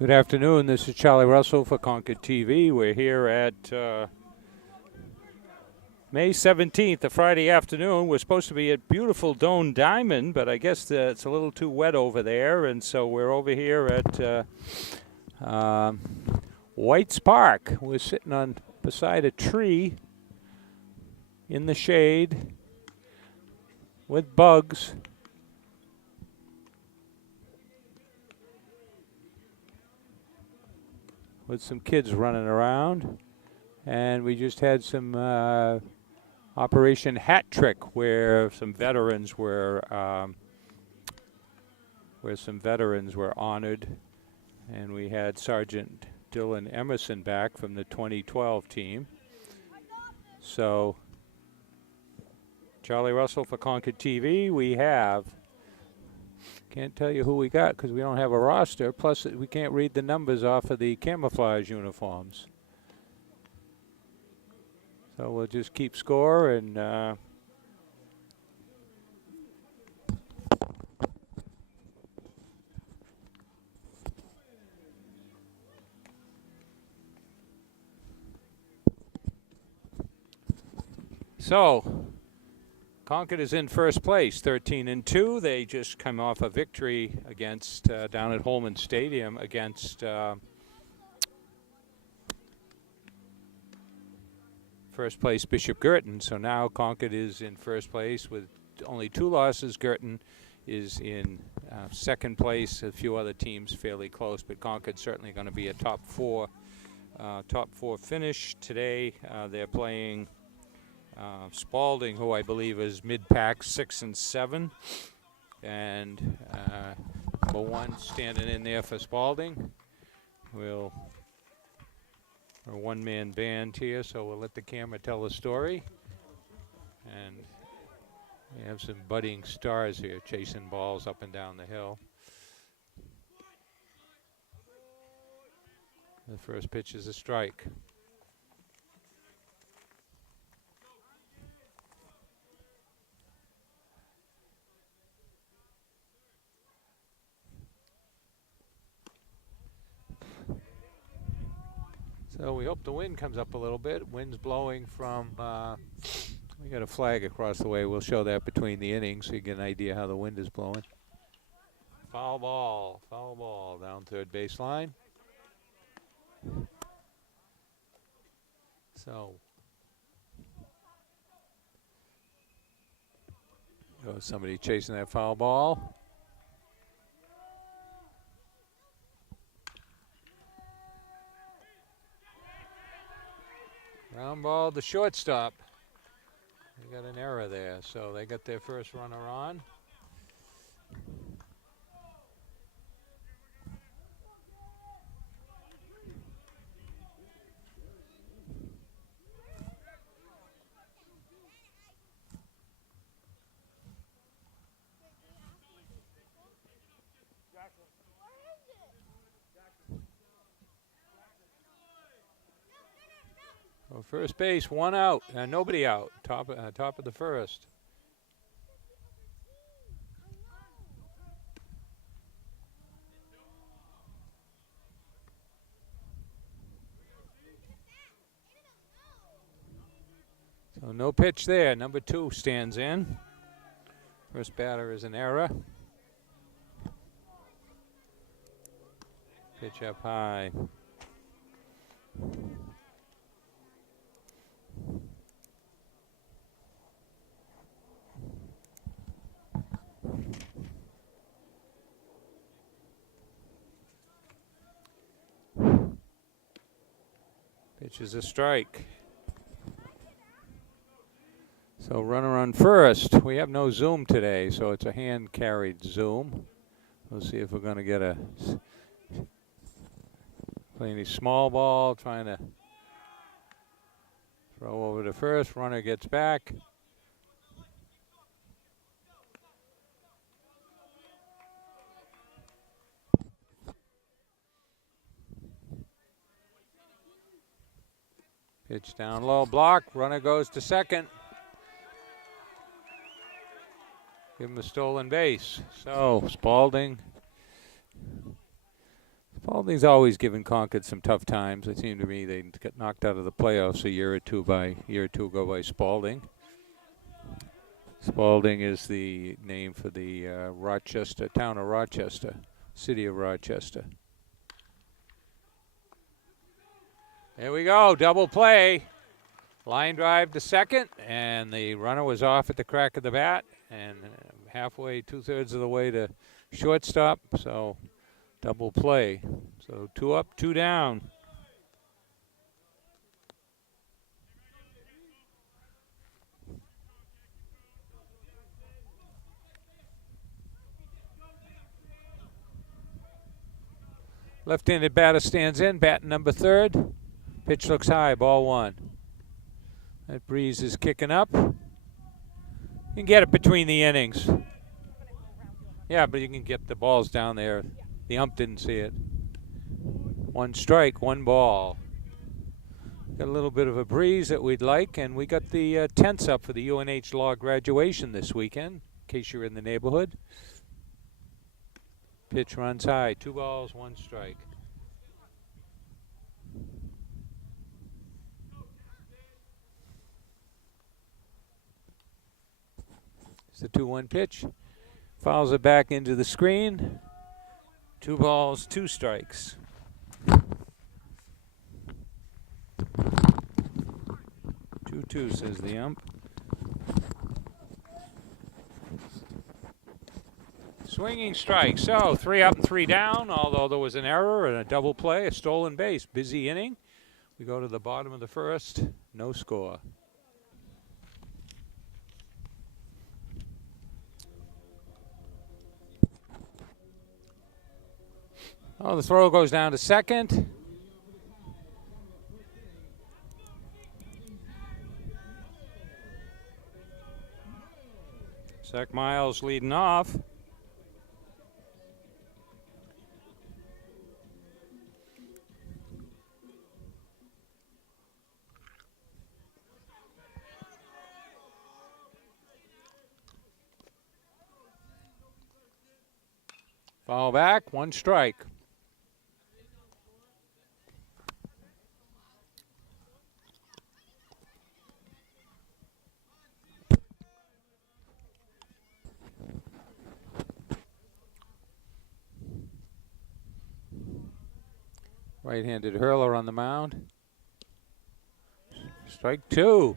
Good afternoon. This is Charlie Russell for Concord TV. We're here at May 17th, a Friday afternoon. We're supposed to be at beautiful Doane Diamond, but I guess it's a little too wet over there, and so we're over here at White's Park. We're sitting beside a tree in the shade with bugs. With some kids running around, and we just had some Operation Hat Trick, where some veterans were honored, and we had Sergeant Dylan Emerson back from the 2012 team. So, Charlie Russell for Concord TV. We have. Can't tell you who we got because we don't have a roster. Plus, we can't read the numbers off of the camouflage uniforms. So we'll just keep score and so Concord is in first place, 13-2. They just come off a victory against down at Holman Stadium against first place Bishop Girton. So now Concord is in first place with only 2 losses. Girton is in second place. A few other teams fairly close, but Concord's certainly going to be a top four finish today. They're playing Spaulding, who I believe is mid-pack, 6 and 7, and number 1 standing in there for Spaulding. We're a one-man band here, so we'll let the camera tell the story. And we have some budding stars here chasing balls up and down the hill. The first pitch is a strike. So we hope the wind comes up a little bit. Wind's blowing from, we got a flag across the way. We'll show that between the innings so you get an idea how the wind is blowing. Foul ball down third baseline. So, goes somebody chasing that foul ball. Ground ball to shortstop. They got an error there, so they got their first runner on. Well, first base, 1 out, nobody out. Top of the first. So no pitch there. Number 2 stands in. First batter is an error. Pitch up high. Pitch is a strike. So runner on first. We have no zoom today, so it's a hand-carried zoom. We'll see if we're going to get playing a small ball, trying to throw over to first. Runner gets back. Pitch down low, block. Runner goes to second. Give him a stolen base. So Spaulding Spaulding's always given Concord some tough times. It seemed to me they got knocked out of the playoffs a year or two ago by Spaulding. Spaulding is the name for the town of Rochester, city of Rochester. There we go, double play. Line drive to second, and the runner was off at the crack of the bat, and halfway, 2/3 of the way to shortstop, so double play. So 2 up, 2 down. Left-handed batter stands in, batting number 3rd. Pitch looks high, ball 1. That breeze is kicking up. You can get it between the innings. Yeah, but you can get the balls down there. The ump didn't see it. 1 strike, 1 ball. Got a little bit of a breeze that we'd like, and we got the tents up for the UNH Law graduation this weekend, in case you're in the neighborhood. Pitch runs high, 2 balls, 1 strike. It's the 2-1 pitch. Fouls it back into the screen. 2 balls, 2 strikes. 2-2, says the ump. Swinging strike. So 3 up and 3 down, although there was an error and a double play, a stolen base. Busy inning. We go to the bottom of the 1st. No score. Oh, the throw goes down to second. Zach Miles leading off. Foul back, 1 strike. Right-handed hurler on the mound. Strike 2.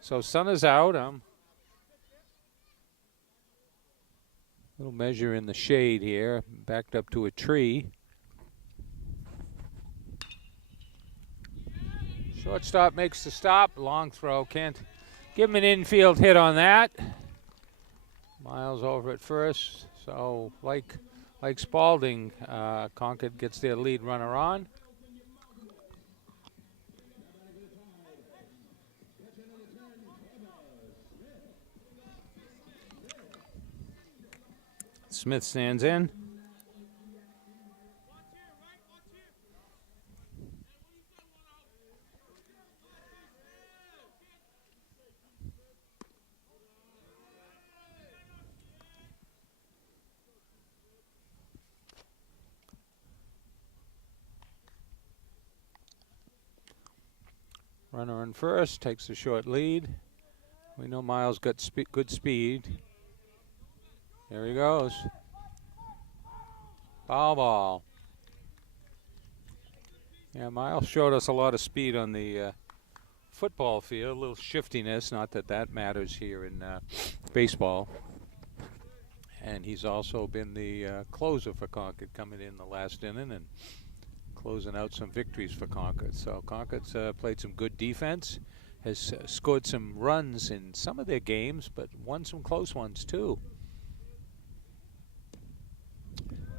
So sun is out. Little measure in the shade here, backed up to a tree. Shortstop makes the stop. Long throw, can't give him an infield hit on that. Miles over at first. So like Spaulding, Concord gets their lead runner on. Smith stands in. Runner on first, takes a short lead. We know Miles got good speed. There he goes. Foul ball. Yeah, Miles showed us a lot of speed on the football field, a little shiftiness, not that that matters here in baseball. And he's also been the closer for Concord, coming in the last inning and closing out some victories for Concord. So Concord's played some good defense, has scored some runs in some of their games, but won some close ones too.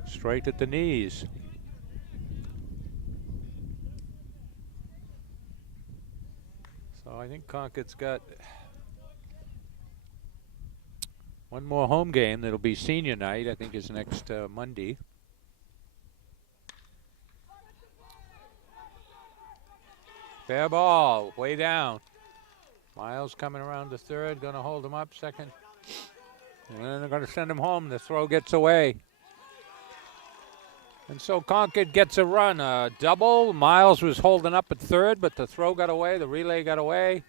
Straight at the knees. So I think Concord's got one more home game that'll be senior night, I think is next Monday. Fair ball, way down. Miles coming around to third, gonna hold him up second. And then they're gonna send him home. The throw gets away. And so Concord gets a run, a double. Miles was holding up at third, but the throw got away, the relay got away.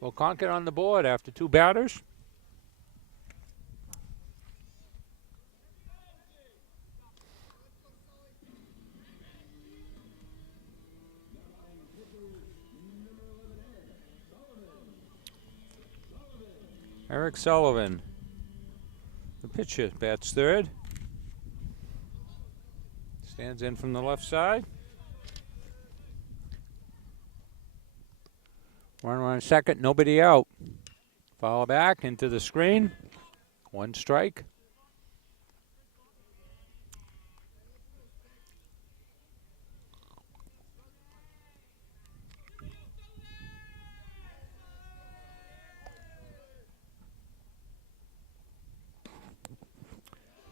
Well, Concord on the board after 2 batters. Eric Sullivan, the pitcher, bats third. Stands in from the left side. Runner on second, nobody out. Foul back into the screen. 1 strike.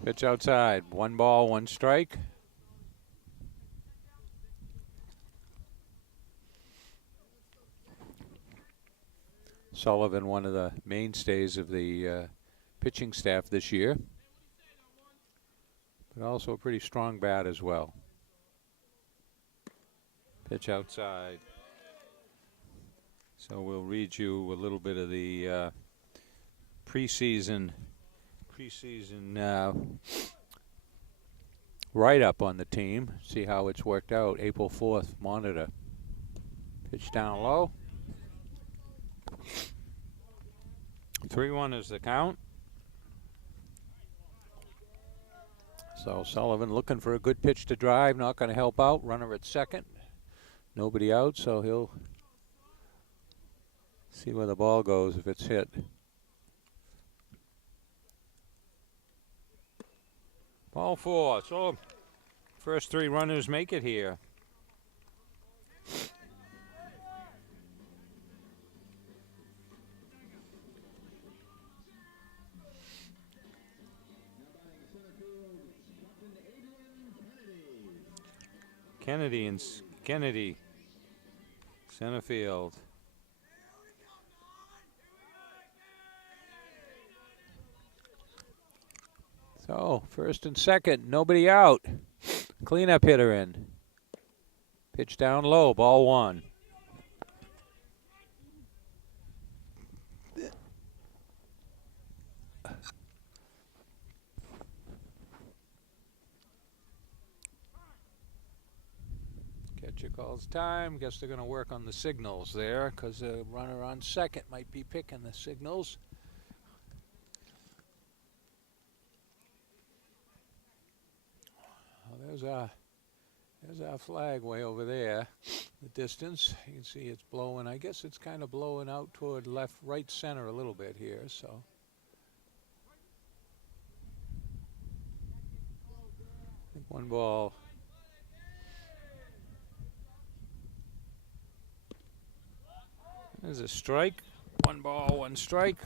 Pitch outside. 1 ball, 1 strike. Sullivan, one of the mainstays of the pitching staff this year, but also a pretty strong bat as well. Pitch outside. So we'll read you a little bit of the preseason write-up on the team. See how it's worked out. April 4th, monitor. Pitch down low. 3-1 is the count. So Sullivan looking for a good pitch to drive, not going to help out. Runner at second. Nobody out, so he'll see where the ball goes if it's hit. Ball 4. So first 3 runners make it here. Kennedy, center field. So first and second, nobody out. Cleanup hitter in. Pitch down low, ball 1. Catcher calls time. Guess they're going to work on the signals there because the runner on second might be picking the signals. Well, there's our flag way over there. The distance, you can see it's blowing. I guess it's kind of blowing out toward left, right center a little bit here. So. I think 1 ball. There's a strike. 1 ball, 1 strike.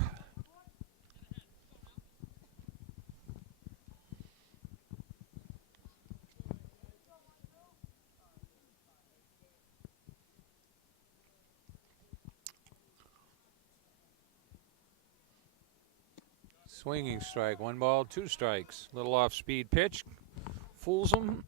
Swinging strike. 1 ball, 2 strikes. Little off-speed pitch. Fools him.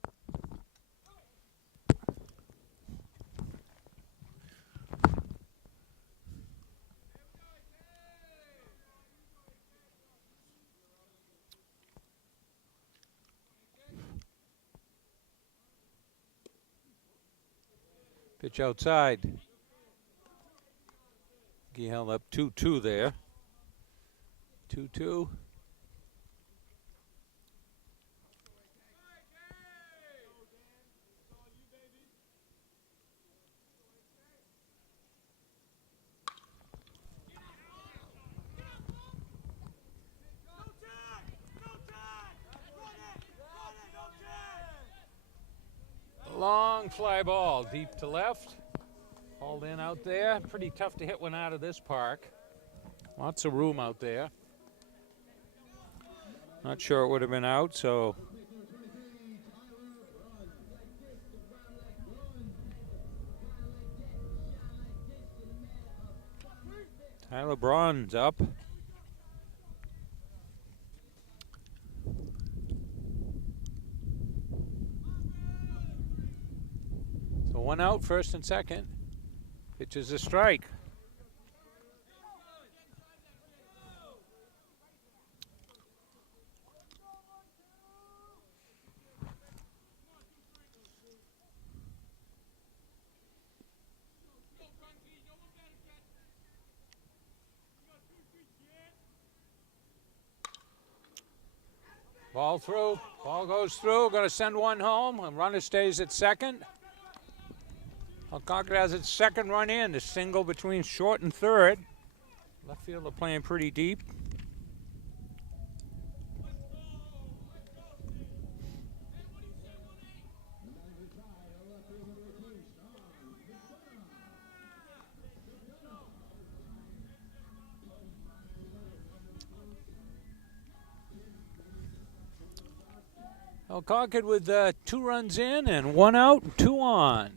Pitch outside. He held up 2-2 there. 2-2. Long fly ball, deep to left. Hauled in out there. Pretty tough to hit one out of this park. Lots of room out there. Not sure it would have been out, so. Tyler Braun's up. One out, first and second. Pitch is a strike. Ball through. Ball goes through. Going to send one home. And runner stays at second. Well, Concord has its second run in. A single between short and third. Left field are playing pretty deep. Well, Concord with 2 runs in and 1 out and 2 on.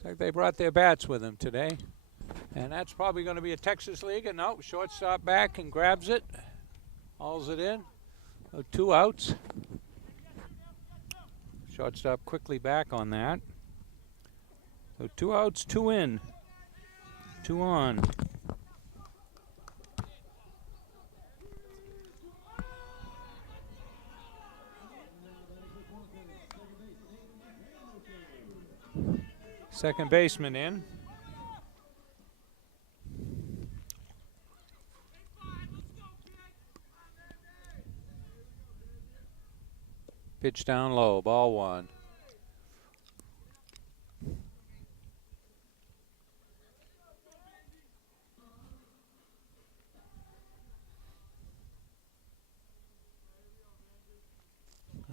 Looks like they brought their bats with them today. And that's probably going to be a Texas League. And no, shortstop back and grabs it. Hauls it in. 2 outs. Shortstop quickly back on that. So 2 outs, 2 in. 2 on. Second baseman in. Pitch down low, ball 1.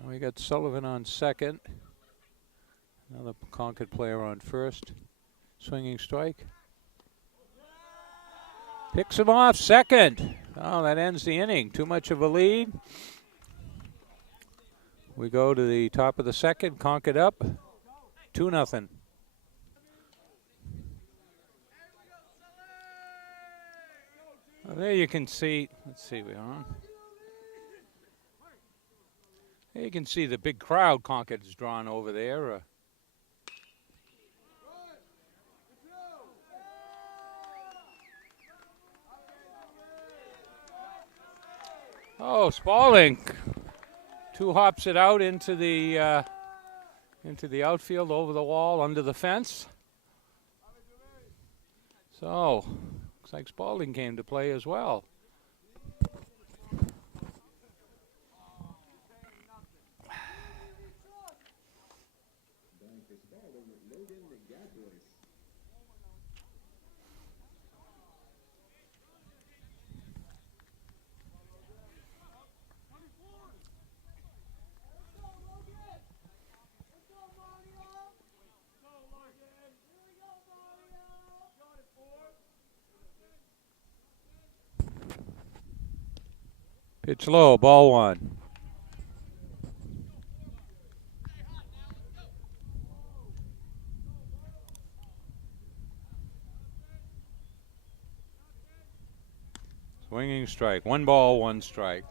We got Sullivan on second. Another Concord player on first. Swinging strike. Picks him off second. Oh, that ends the inning. Too much of a lead. We go to the top of the second. Concord up. 2-0. Well, there you can see. Let's see, we're on. There you can see the big crowd Concord has drawn over there. Oh, Spaulding 2 hops it out into the outfield, over the wall, under the fence. So, looks like Spaulding came to play as well. Pitch low, ball 1. Swinging strike. 1 ball, 1 strike.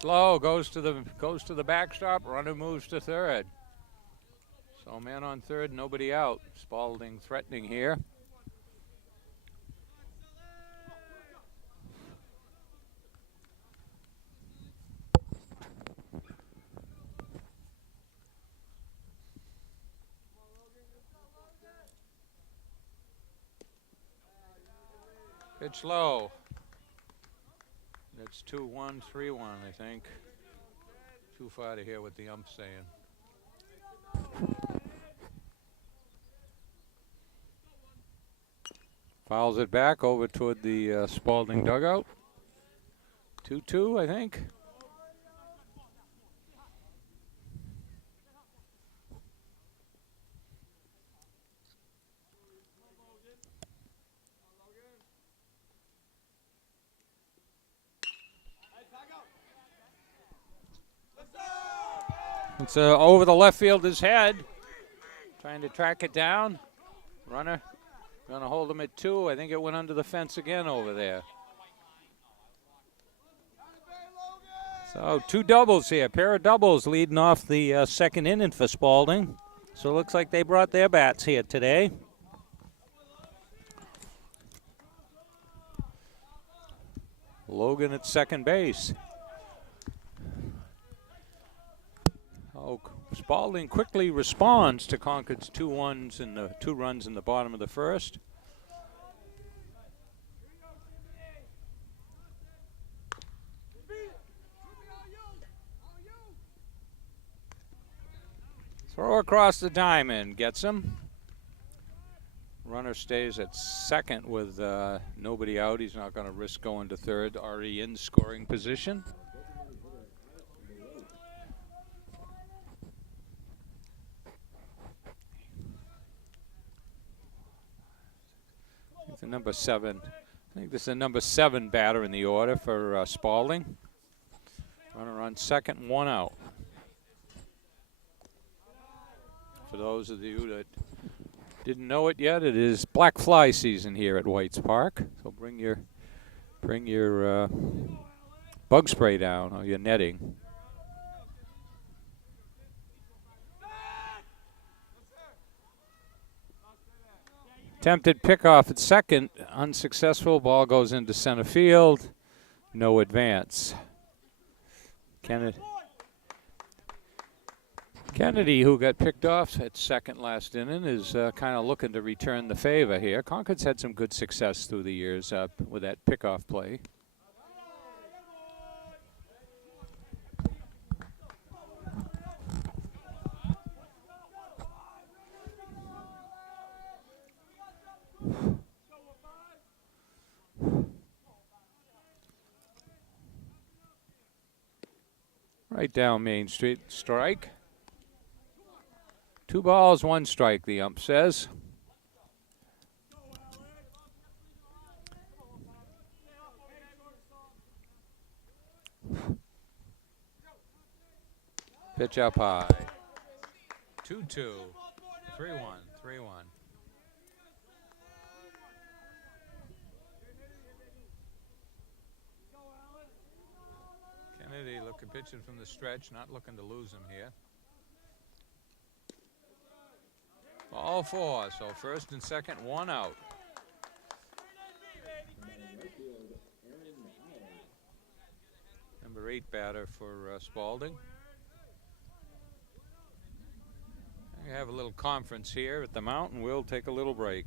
Slow, goes to the backstop. Runner moves to third. So man on third, nobody out. Spaulding threatening here. Pitch low. It's 2-1, 3-1, I think. Too far to hear what the ump's saying. Fouls it back over toward the Spaulding dugout. 2-2, I think. It's over the left fielder's head. trying to track it down. Runner going to hold him at 2. I think it went under the fence again over there. So 2 doubles here, pair of doubles leading off the second inning for Spaulding. So it looks like they brought their bats here today. Logan at second base. Oh, Spaulding quickly responds to Concord's 2 runs in the bottom of the first. Throw across the diamond, gets him. Runner stays at second with nobody out. He's not going to risk going to third, already in scoring position. The number 7. I think this is the number 7 batter in the order for Spaulding. Runner on second, 1 out. For those of you that didn't know it yet, it is black fly season here at Whites Park. So bring your bug spray down or your netting. Attempted pickoff at second, unsuccessful. Ball goes into center field. No advance. Kennedy, who got picked off at second last inning, is kind of looking to return the favor here. Concord's had some good success through the years with that pickoff play. Right down Main Street, strike. 2 balls, 1 strike, the ump says. Pitch up high. 2-2. 3-1. 3-1. Kennedy looking pitching from the stretch, not looking to lose him here. All 4, so first and second, 1 out. Number 8 batter for Spaulding. We have a little conference here at the mountain. We'll take a little break.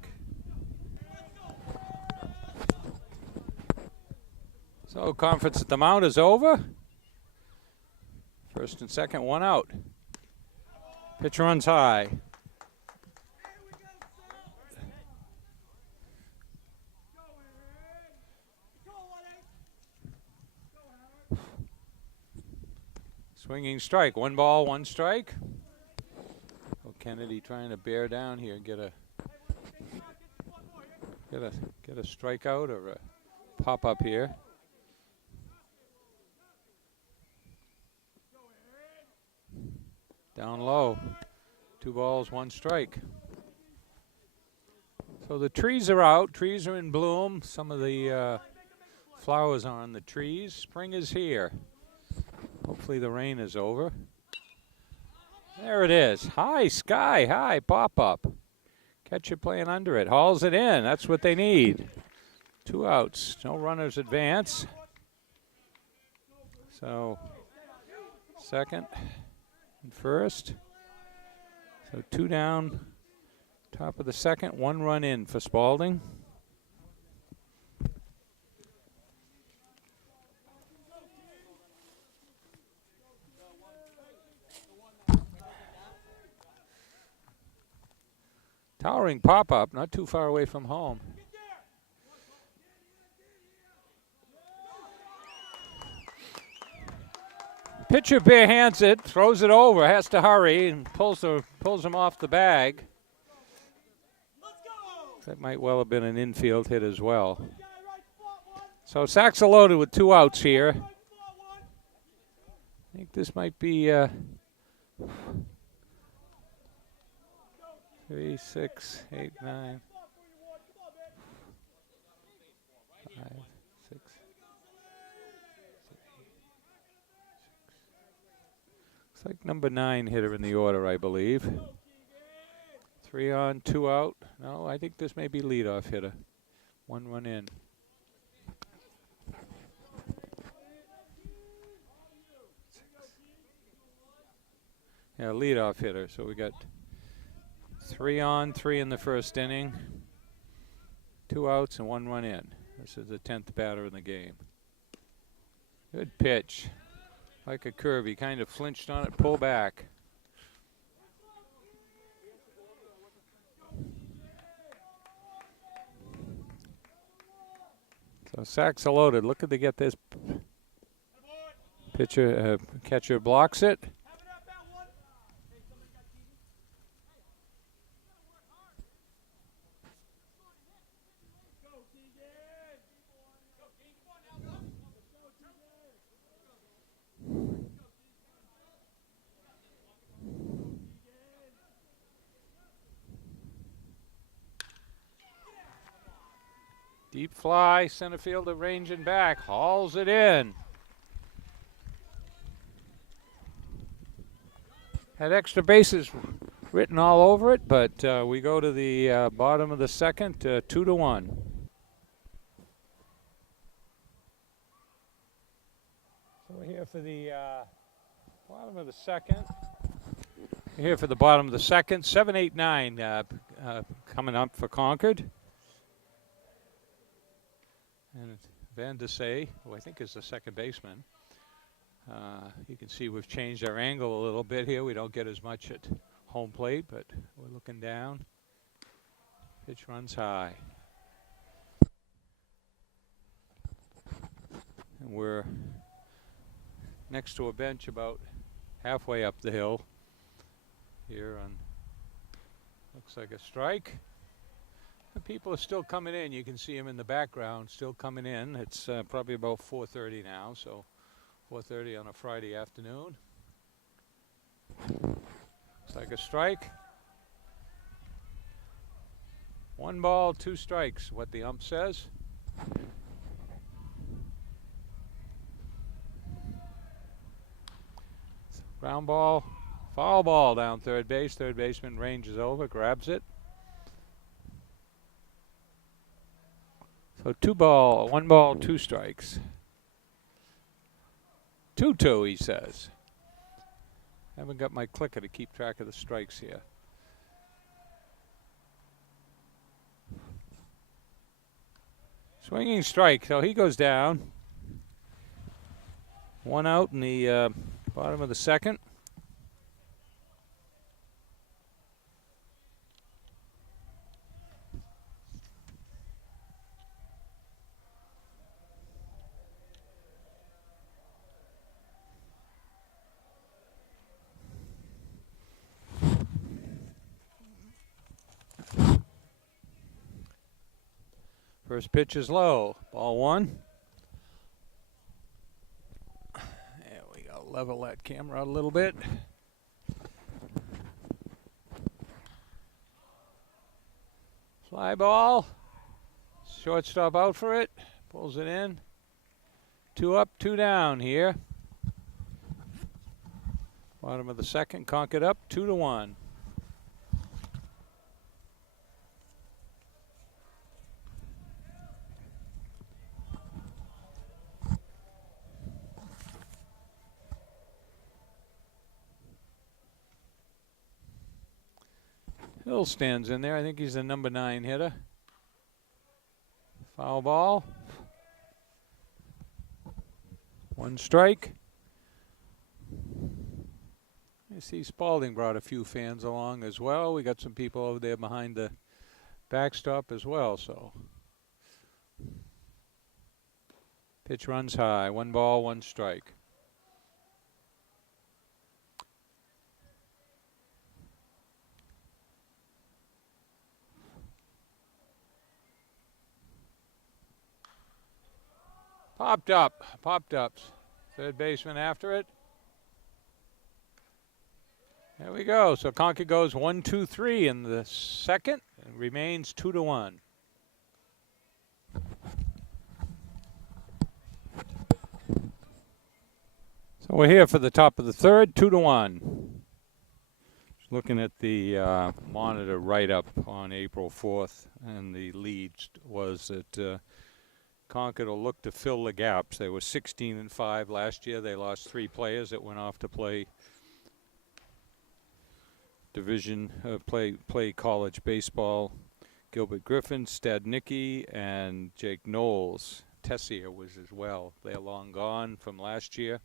So conference at the Mount is over. First and second, 1 out. Pitch runs high. Swinging strike. 1 ball, 1 strike. Oh, Kennedy trying to bear down here, get a strikeout or a pop up here. Down low. 2 balls, 1 strike. So the trees are out. Trees are in bloom. Some of the flowers are on the trees. Spring is here. Hopefully the rain is over. There it is. High, sky, high, pop up. Catcher playing under it. Hauls it in. That's what they need. 2 outs. No runners advance. So second and first. So 2 down. Top of the second. 1 run in for Spaulding. Towering pop-up, not too far away from home. Pitcher bare hands it, throws it over, has to hurry, and pulls him off the bag. That might well have been an infield hit as well. So sacks are loaded with 2 outs here. I think this might be 3, 6, 8, 9, 5, 6. Looks like number 9 hitter in the order, I believe. 3 on, 2 out. No, I think this may be leadoff hitter. 1 run in. Yeah, leadoff hitter. So we got 3 on, 3 in the first inning. 2 outs and 1 run in. This is the 10th batter in the game. Good pitch. Like a curve. He kind of flinched on it, pull back. So sacks are loaded. Looking to get this pitcher, catcher blocks it. Deep fly, center fielder ranging back, hauls it in. Had extra bases written all over it, but we go to the bottom of the second, 2-1. So we're here for the bottom of the second. We're here for the bottom of the second, 7, 8, 9 coming up for Concord. And Van de Say, who I think is the second baseman. You can see we've changed our angle a little bit here. We don't get as much at home plate, but we're looking down. Pitch runs high. And we're next to a bench about halfway up the hill. Here on, looks like a strike. The people are still coming in. You can see them in the background still coming in. It's probably about 4:30 now, so 4:30 on a Friday afternoon. Looks like a strike. 1 ball, 2 strikes, what the ump says. Ground ball, foul ball down third base. Third baseman ranges over, grabs it. So 1 ball, 2 strikes. 2-2, he says. Haven't got my clicker to keep track of the strikes here. Swinging strike, so he goes down. 1 out in the bottom of the second. First pitch is low. Ball 1. There we go. Level that camera out a little bit. Fly ball. Shortstop out for it. Pulls it in. 2 up, 2 down here. Bottom of the second. Concord up 2-1. Hill stands in there. I think he's the number 9 hitter. Foul ball. 1 strike. You see Spaulding brought a few fans along as well. We got some people over there behind the backstop as well. So pitch runs high. 1 ball, 1 strike. Popped up. Third baseman after it. There we go. So Concord goes 1-2-3 in the second and remains 2-1. So we're here for the top of the third, 2-1. Looking at the monitor write-up on April 4th, and the lead was that Concord will look to fill the gaps. They were 16-5 last year. They lost 3 players that went off to play play college baseball. Gilbert Griffin, Stadnicki, and Jake Knowles. Tessier was as well. They're long gone from last year.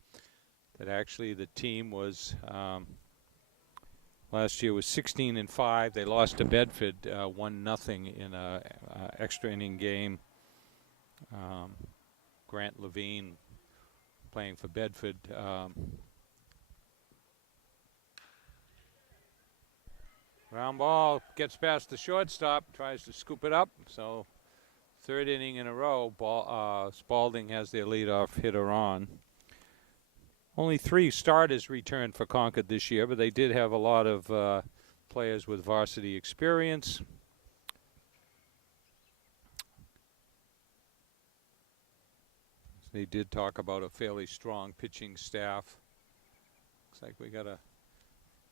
That actually the team was last year was 16-5. They lost to Bedford 1-0 in a extra inning game. Grant Levine playing for Bedford. Ground ball gets past the shortstop, tries to scoop it up. So third inning in a row, Spaulding has their leadoff hitter on. Only 3 starters returned for Concord this year, but they did have a lot of players with varsity experience. They did talk about a fairly strong pitching staff. Looks like we got a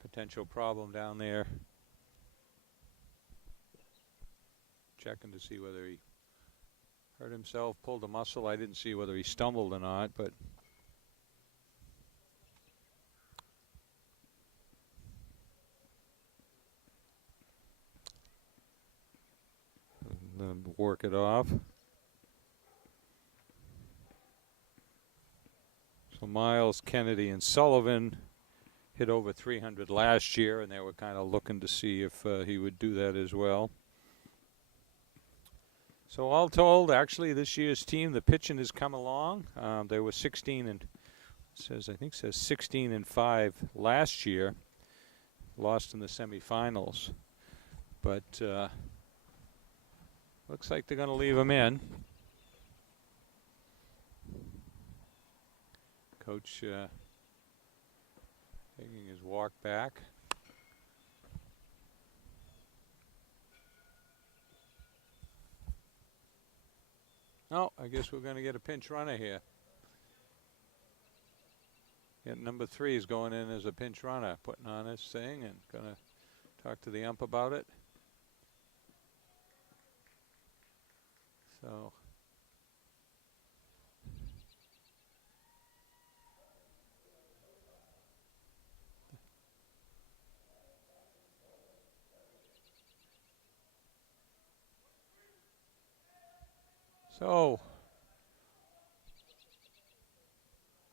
potential problem down there. Checking to see whether he hurt himself, pulled a muscle. I didn't see whether he stumbled or not, but let him work it off. So Miles, Kennedy, and Sullivan hit over 300 last year, and they were kind of looking to see if he would do that as well. So all told, actually, this year's team, the pitching has come along. They were 16-5 last year, lost in the semifinals, but looks like they're going to leave them in. Coach taking his walk back. Oh, I guess we're going to get a pinch runner here. Yeah, number 3 is going in as a pinch runner, putting on his thing and going to talk to the ump about it. So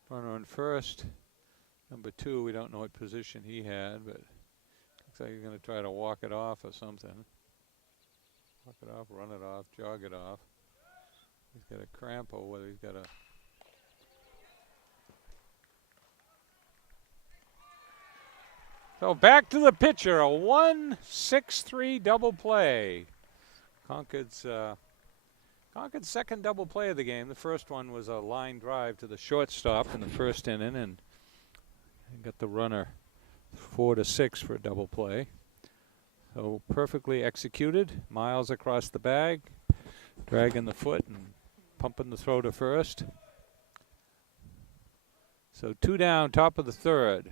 runner on first. Number 2, we don't know what position he had, but looks like he's going to try to walk it off or something. Walk it off, run it off, jog it off. He's got a cramp or whether he's got a... So back to the pitcher, a 1-6-3 double play. Concord's second double play of the game. The first one was a line drive to the shortstop in the first inning, and got the runner 4-6 for a double play. So perfectly executed. Miles across the bag, dragging the foot and pumping the throw to first. So 2 down, top of the third.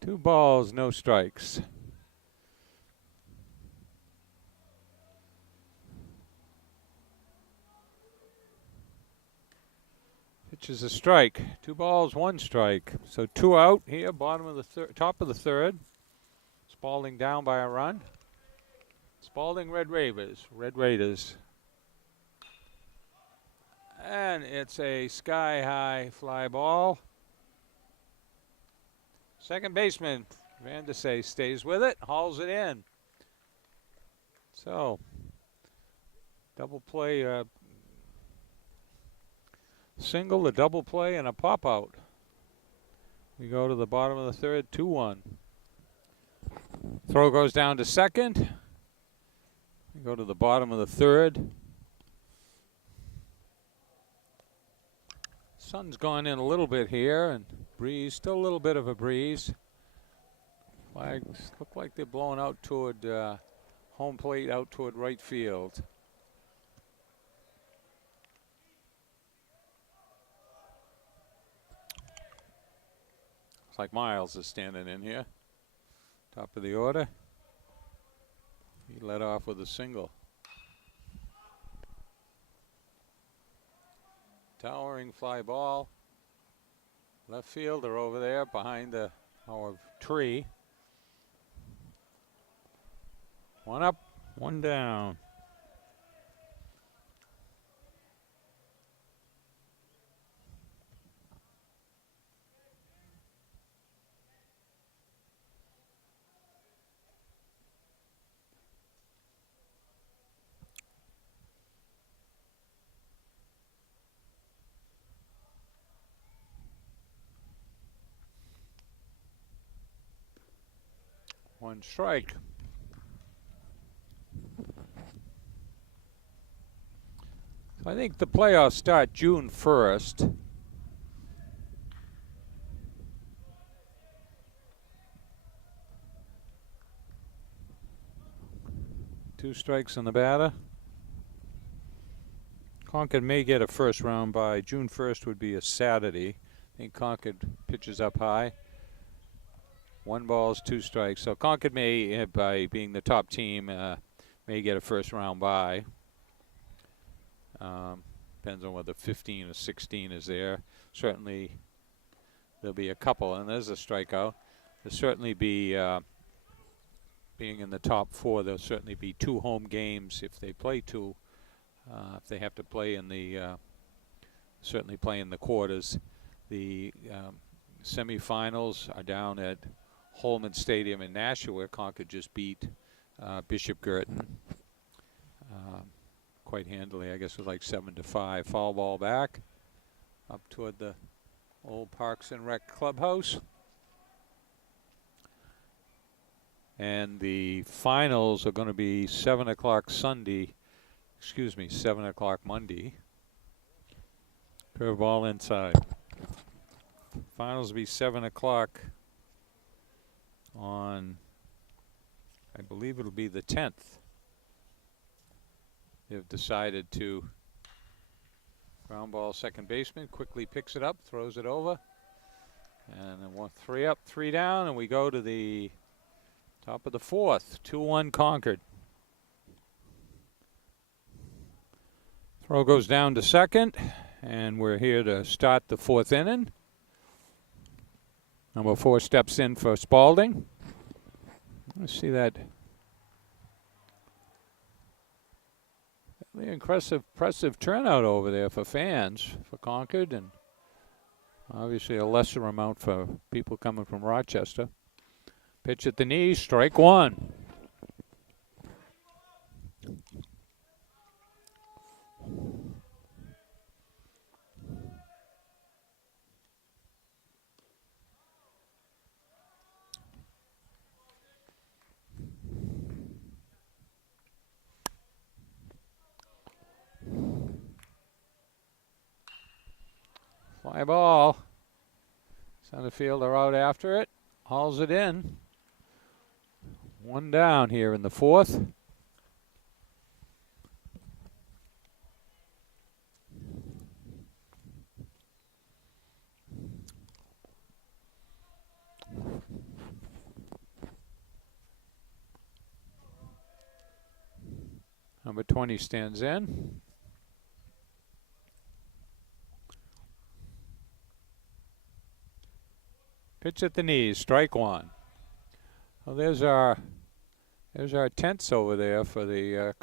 Two balls, no strikes. Pitch is a strike. 2 balls, 1 strike. So 2 out here, bottom of the top of the third. Spaulding down by a run. Spaulding, Red Raiders. And it's a sky-high fly ball. Second baseman, Van de Say, stays with it, hauls it in. So, double play, single, a double play, and a pop out We go to the bottom of the third, 2-1. Throw goes down to second. We go to the bottom of the third. Sun's gone in a little bit here, and breeze, still a little bit of a breeze. Flags look like they're blowing out toward home plate, out toward right field. Looks like Miles is standing in here. Top of the order. He led off with a single. Towering fly ball. Left fielder over there behind our tree. One up, one down. One strike. So I think the playoffs start June 1st. Two strikes on the batter. Concord may get a first round bye. June 1st would be a Saturday. I think Concord pitches up high. 1 ball, 2 strikes. So Concord may, by being the top team, may get a first round bye. Depends on whether 15 or 16 is there. Certainly there'll be a couple, and there's a strikeout. There'll certainly be, being in the top 4, there'll certainly be 2 home games if they play 2. If they have to play in the, certainly play in the quarters. The semifinals are down at Holman Stadium in Nashua, where Concord just beat Bishop Girton quite handily. I guess it was like 7-5. Foul ball back up toward the old Parks and Rec clubhouse. And the finals are going to be 7 o'clock Sunday. Excuse me, 7 o'clock Monday. Curveball inside. Finals will be 7 o'clock on, I believe it'll be the 10th. They've decided to ground ball second baseman, quickly picks it up, throws it over. And then 3 up, 3 down, and we go to the top of the 4th, 2-1 Concord. Throw goes down to second, and we're here to start the 4th inning. Number 4 steps in for Spaulding. Let's see that. The impressive turnout over there for fans for Concord, and obviously a lesser amount for people coming from Rochester. Pitch at the knees, strike 1. Fly ball. Center fielder out after it. Hauls it in. 1 down here in the 4th. Number 20 stands in. Pitch at the knees, strike 1. Well, there's our tents over there for the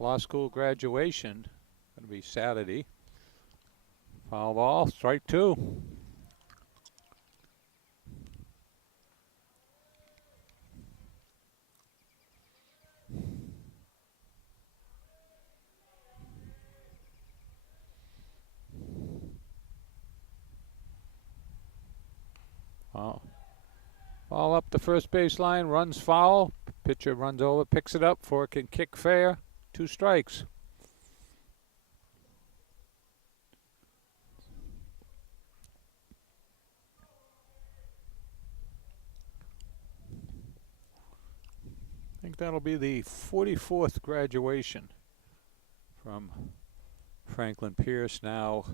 law school graduation. Going to be Saturday. Foul ball, strike 2. Ball up the first base line, runs foul. Pitcher runs over, picks it up for it can kick fair. 2 strikes. I think that'll be the 44th graduation from Franklin Pierce, now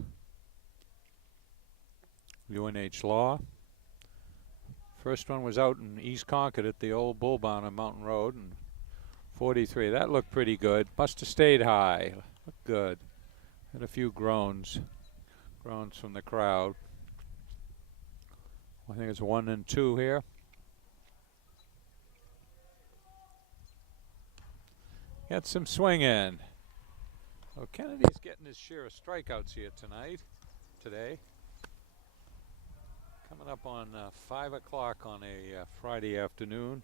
UNH Law. First one was out in East Concord at the old Bull Barn on Mountain Road, and 43. That looked pretty good. Must have stayed high. Looked good. Had a few groans from the crowd. I think it's 1 and 2 here. Got some swinging. So Kennedy's getting his share of strikeouts here today. Coming up on 5 o'clock on a Friday afternoon,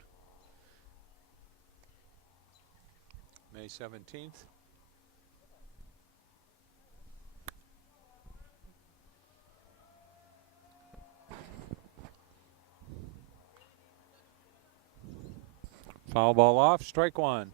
May 17th. Foul ball off, strike 1.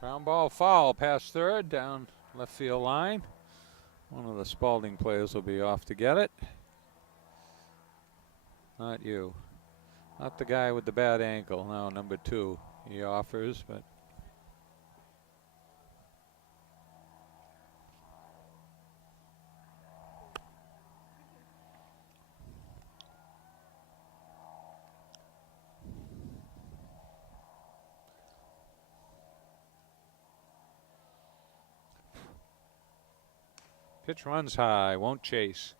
Ground ball foul past third, down left field line. One of the Spaulding players will be off to get it. Not you. Not the guy with the bad ankle. No, number 2. He offers, but pitch runs high, won't chase.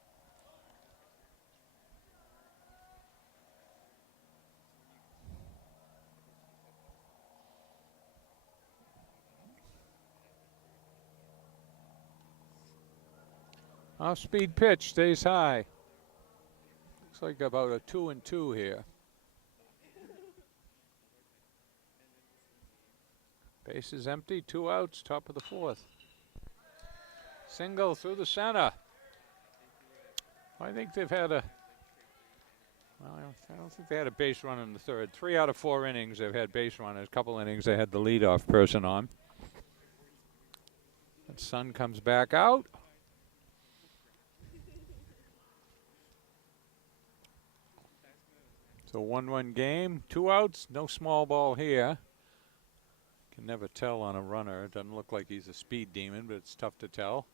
Off-speed pitch, stays high. Looks like about a 2 and 2 here. Base is empty, 2 outs, top of the 4th. Single through the center. I think they've had a, well, I don't think they had a base run in the 3rd. 3 out of 4 innings they've had base runners. A couple innings they had the leadoff person on. That Sun comes back out. So 1-1 game, 2 outs, no small ball here. Can never tell on a runner. It doesn't look like he's a speed demon, but it's tough to tell.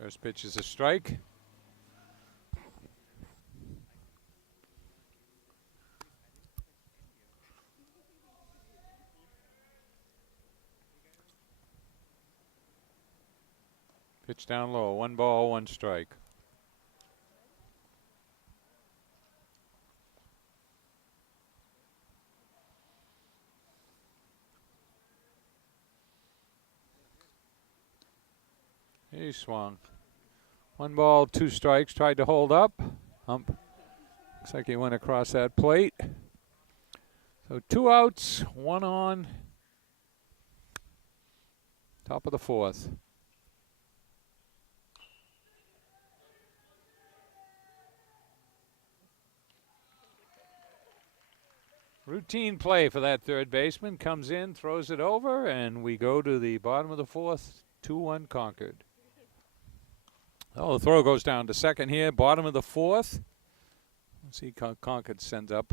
First pitch is a strike. Pitch down low, 1 ball, 1 strike. He swung. 1 ball, 2 strikes, tried to hold up. Hump. Looks like he went across that plate. So 2 outs, 1 on. Top of the 4th. Routine play for that third baseman. Comes in, throws it over, and we go to the bottom of the 4th. 2-1 Concord. Oh, the throw goes down to second here. Bottom of the 4th. Let's see, Concord sends up.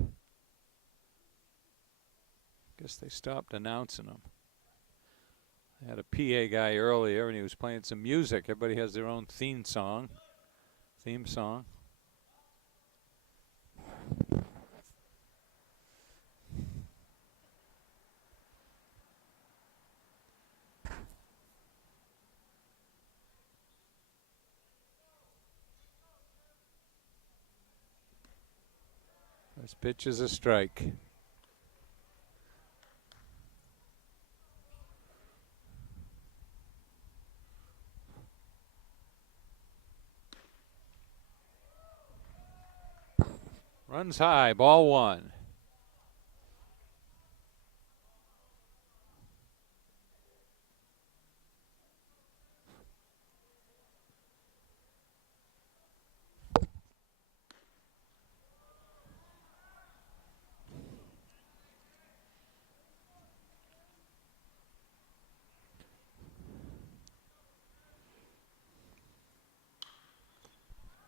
Guess they stopped announcing them. They had a PA guy earlier, and he was playing some music. Everybody has their own theme song. First pitch is a strike. Runs high, ball one.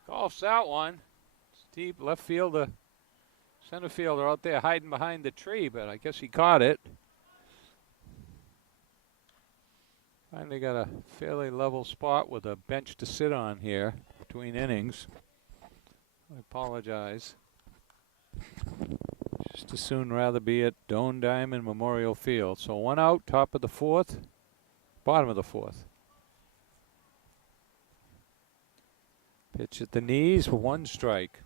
Golfs that one. Deep left fielder, center fielder out there hiding behind the tree, but I guess he caught it. Finally got a fairly level spot with a bench to sit on here between innings. I apologize. Just as soon rather be at Doane Diamond Memorial Field. So one out, top of the fourth, bottom of the fourth. Pitch at the knees, one strike.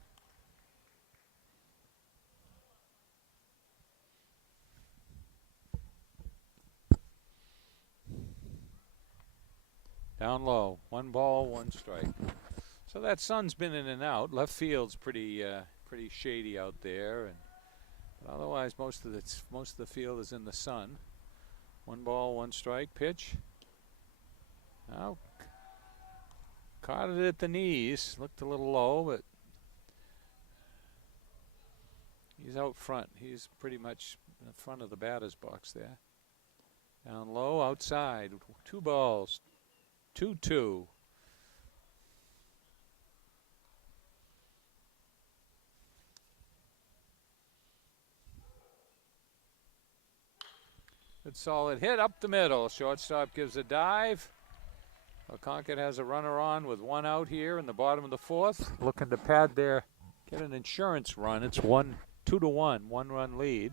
Down low, one ball, one strike. So that sun's been in and out. Left field's pretty shady out there, and but otherwise most of the field is in the sun. One ball, one strike. Pitch. Now caught it at the knees. Looked a little low, but he's out front. He's pretty much in the front of the batter's box there. Down low, outside. 2 balls. 2-2. Good solid hit up the middle. Shortstop gives a dive. Well, Concord has a runner on with one out here in the bottom of the fourth. Looking to pad their, get an insurance run. It's 2-1, 1-run lead.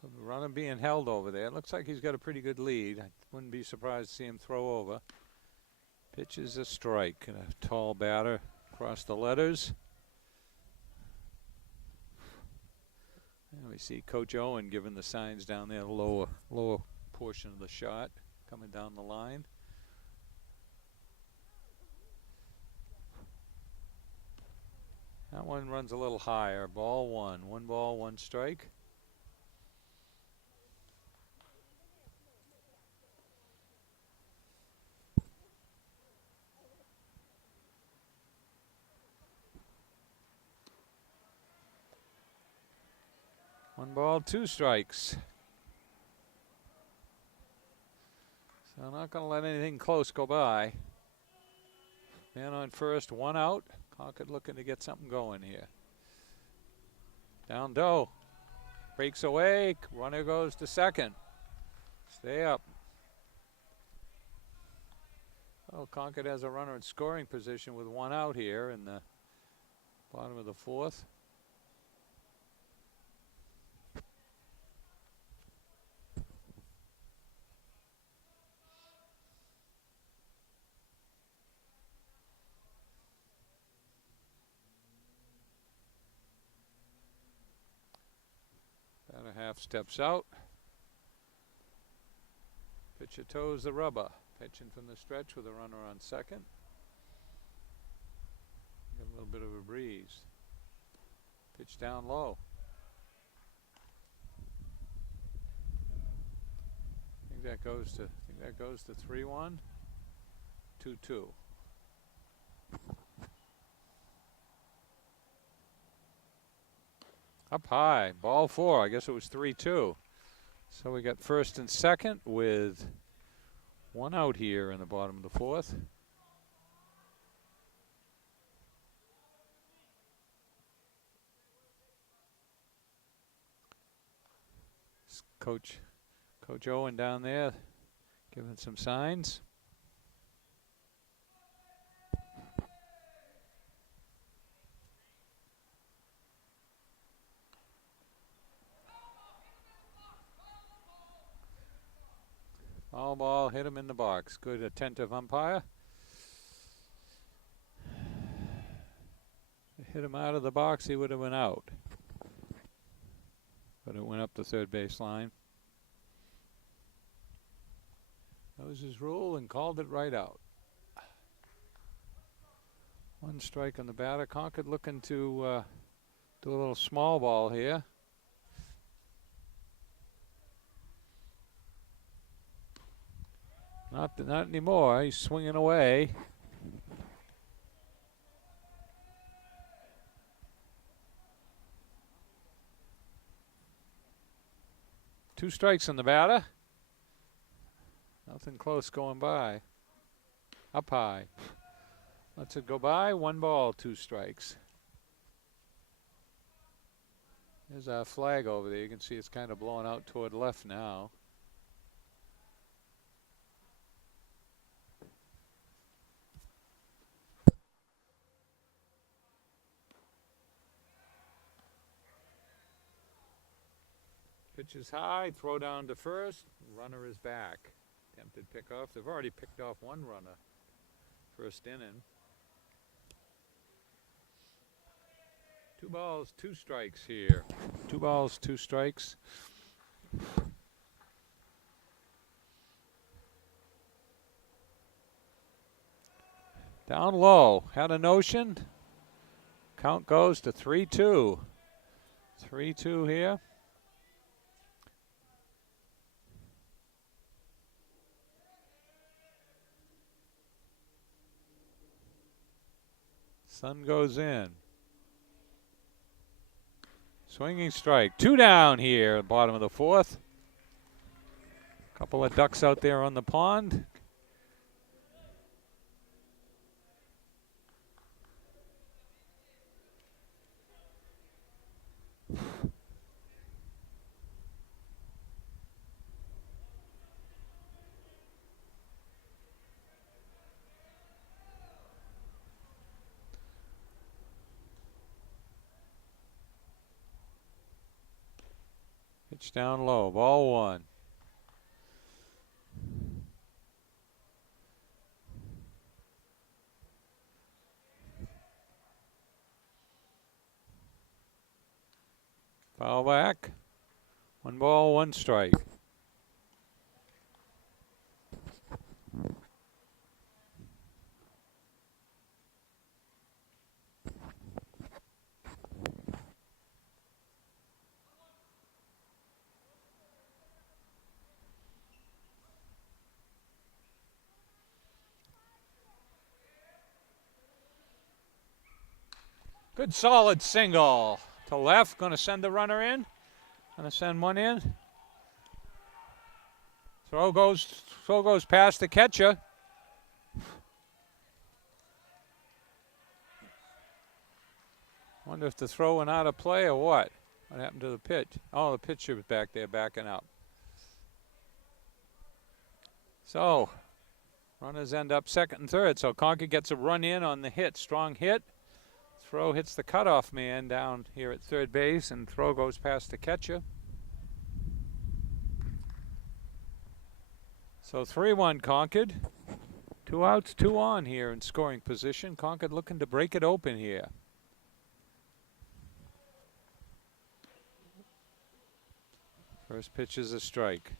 So the runner being held over there. It looks like he's got a pretty good lead. I wouldn't be surprised to see him throw over. Pitch is a strike and a tall batter across the letters. And we see Coach Owen giving the signs down there, the lower portion of the shot coming down the line. That one runs a little higher. Ball one. One ball, one strike. One ball, two strikes. So not going to let anything close go by. Man on first, one out. Concord looking to get something going here. Down Doe. Breaks away. Runner goes to second. Stay up. Well, Concord has a runner in scoring position with one out here in the bottom of the fourth. Batter half steps out. Pitcher toes the rubber. Pitching from the stretch with a runner on second. Got a little bit of a breeze. Pitch down low. I think that goes to 3-1. 2-2. Up high, ball four. I guess it was 3-2. So we got first and second with one out here in the bottom of the fourth. Coach Owen down there giving some signs. Foul ball, hit him in the box. Good attentive umpire. hit him out of the box, he would have went out. But it went up the third base line. That was his rule and called it right out. 1 strike on the batter. Concord looking to do a little small ball here. Not anymore. He's swinging away. Two strikes on the batter. Nothing close going by. Up high. Lets it go by. 1 ball, 2 strikes. There's our flag over there. You can see it's kind of blowing out toward left now. Pitch is high, throw down to first, runner is back. Attempted pickoff. They've already picked off 1 runner. First inning. 2 balls, 2 strikes here. 2 balls, 2 strikes. Down low, had a notion. Count goes to 3-2. 3-2 here. Sun goes in. Swinging strike. 2 down here, bottom of the 4th. Couple of ducks out there on the pond. Pitch down low, ball 1. Foul back. 1 ball, 1 strike. Good solid single to left. Going to send the runner in. Going to send 1 in. Throw goes past the catcher. Wonder if the throw went out of play or what. What happened to the pitch? Oh, the pitcher was back there backing up. So, runners end up second and third. So Concord gets a run in on the hit. Strong hit. Throw hits the cutoff man down here at third base, and throw goes past the catcher. So 3-1 Concord. 2 outs, 2 on here in scoring position. Concord looking to break it open here. First pitch is a strike.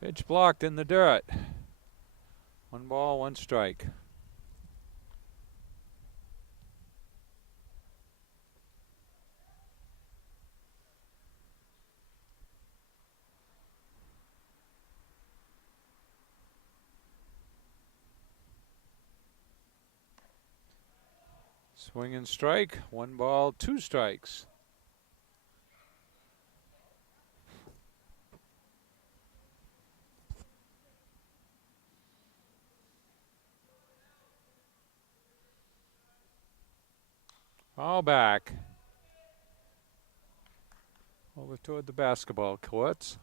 Pitch blocked in the dirt. 1 ball, 1 strike. Swing and strike. 1 ball, 2 strikes. All back. Over toward the basketball courts.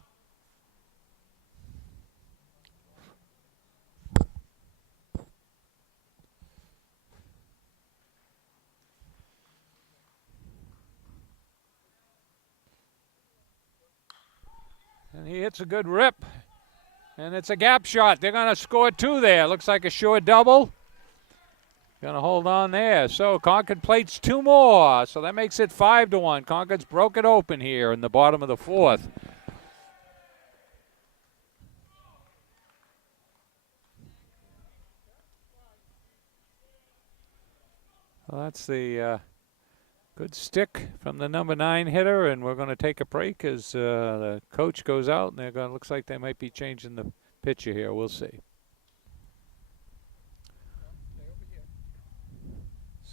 And he hits a good rip. And it's a gap shot. They're going to score 2 there. Looks like a short double. Going to hold on there. So Concord plates 2 more. So that makes it 5-1. Concord's broke it open here in the bottom of the 4th. Well, that's the good stick from the number 9 hitter, and we're going to take a break as the coach goes out, and they're going. Looks like they might be changing the pitcher here. We'll see.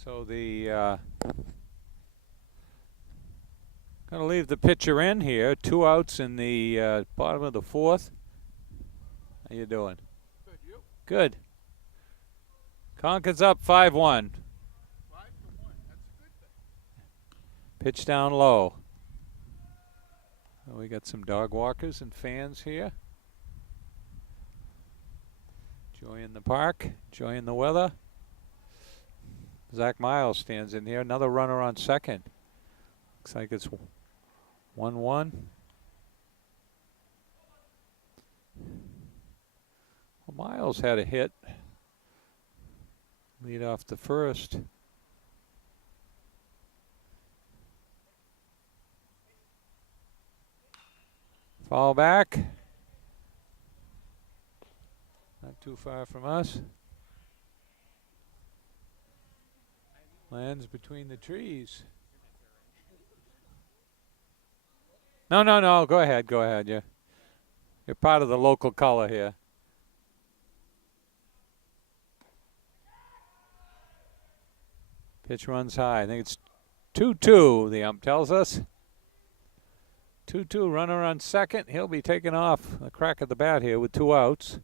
So the going to leave the pitcher in here. 2 outs in the bottom of the 4th. How you doing? Good. You? Good. Concord's up 5-1. 5-1. That's a good thing. Pitch down low. Well, we got some dog walkers and fans here. Enjoying the park, enjoying the weather. Zach Miles stands in here. Another runner on second. Looks like it's 1-1. Well, Miles had a hit. Lead off the first. Fall back. Not too far from us. Lands between the trees. No. Go ahead. You're part of the local color here. Pitch runs high. I think it's 2-2, the ump tells us. 2-2, runner on second. He'll be taking off the crack of the bat here with 2 outs.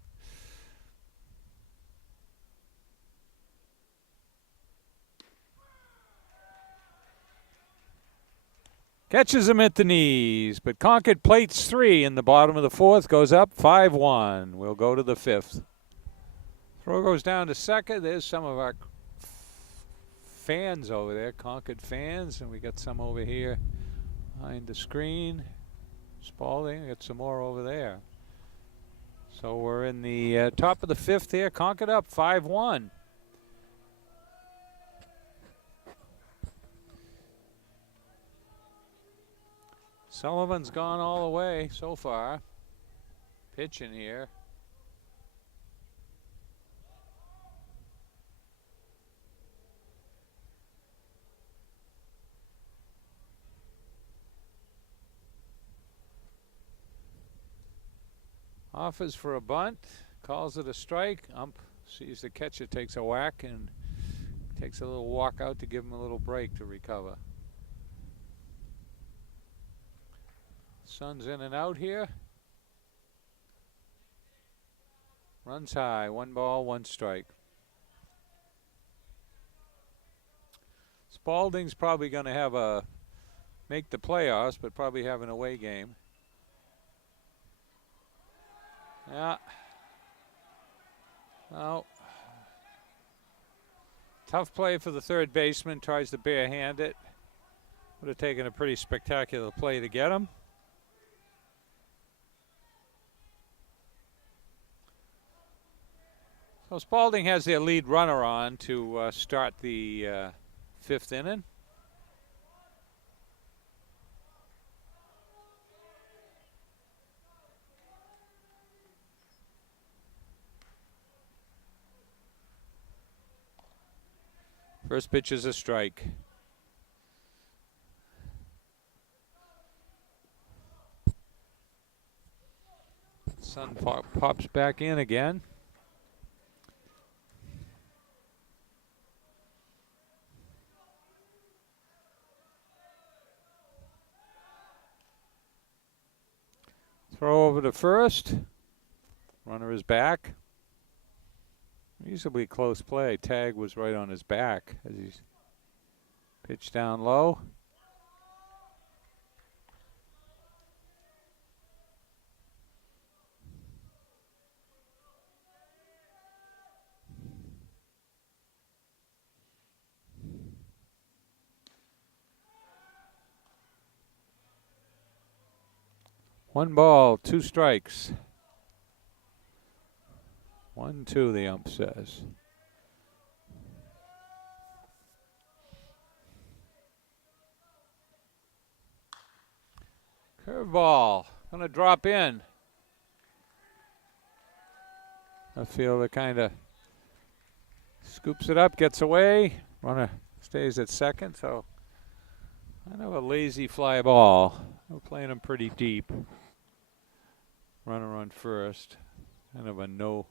Catches him at the knees, but Concord plates 3 in the bottom of the 4th, goes up 5-1. We'll go to the 5th. Throw goes down to second. There's some of our fans over there, Concord fans, and we got some over here behind the screen. Spaulding, got some more over there. So we're in the top of the 5th here. Concord up 5-1. Sullivan's gone all the way so far. Pitching here. Offers for a bunt, calls it a strike. Ump sees the catcher, takes a whack, and takes a little walk out to give him a little break to recover. Sun's in and out here. Runs high, 1 ball, 1 strike. Spaulding's probably going to have make the playoffs, but probably have an away game. Yeah. Well, tough play for the third baseman. Tries to barehand it. Would have taken a pretty spectacular play to get him. So Spaulding has their lead runner on to start the 5th inning. First pitch is a strike. Sun pops back in again. Throw over to first. Runner is back. Reasonably close play. Tag was right on his back as he's pitched down low. 1 ball, 2 strikes. 1-2, the ump says. Curveball, gonna drop in. The fielder kind of scoops it up, gets away. Runner stays at second, so kind of a lazy fly ball. We're playing him pretty deep. Runner on first. Kind of a no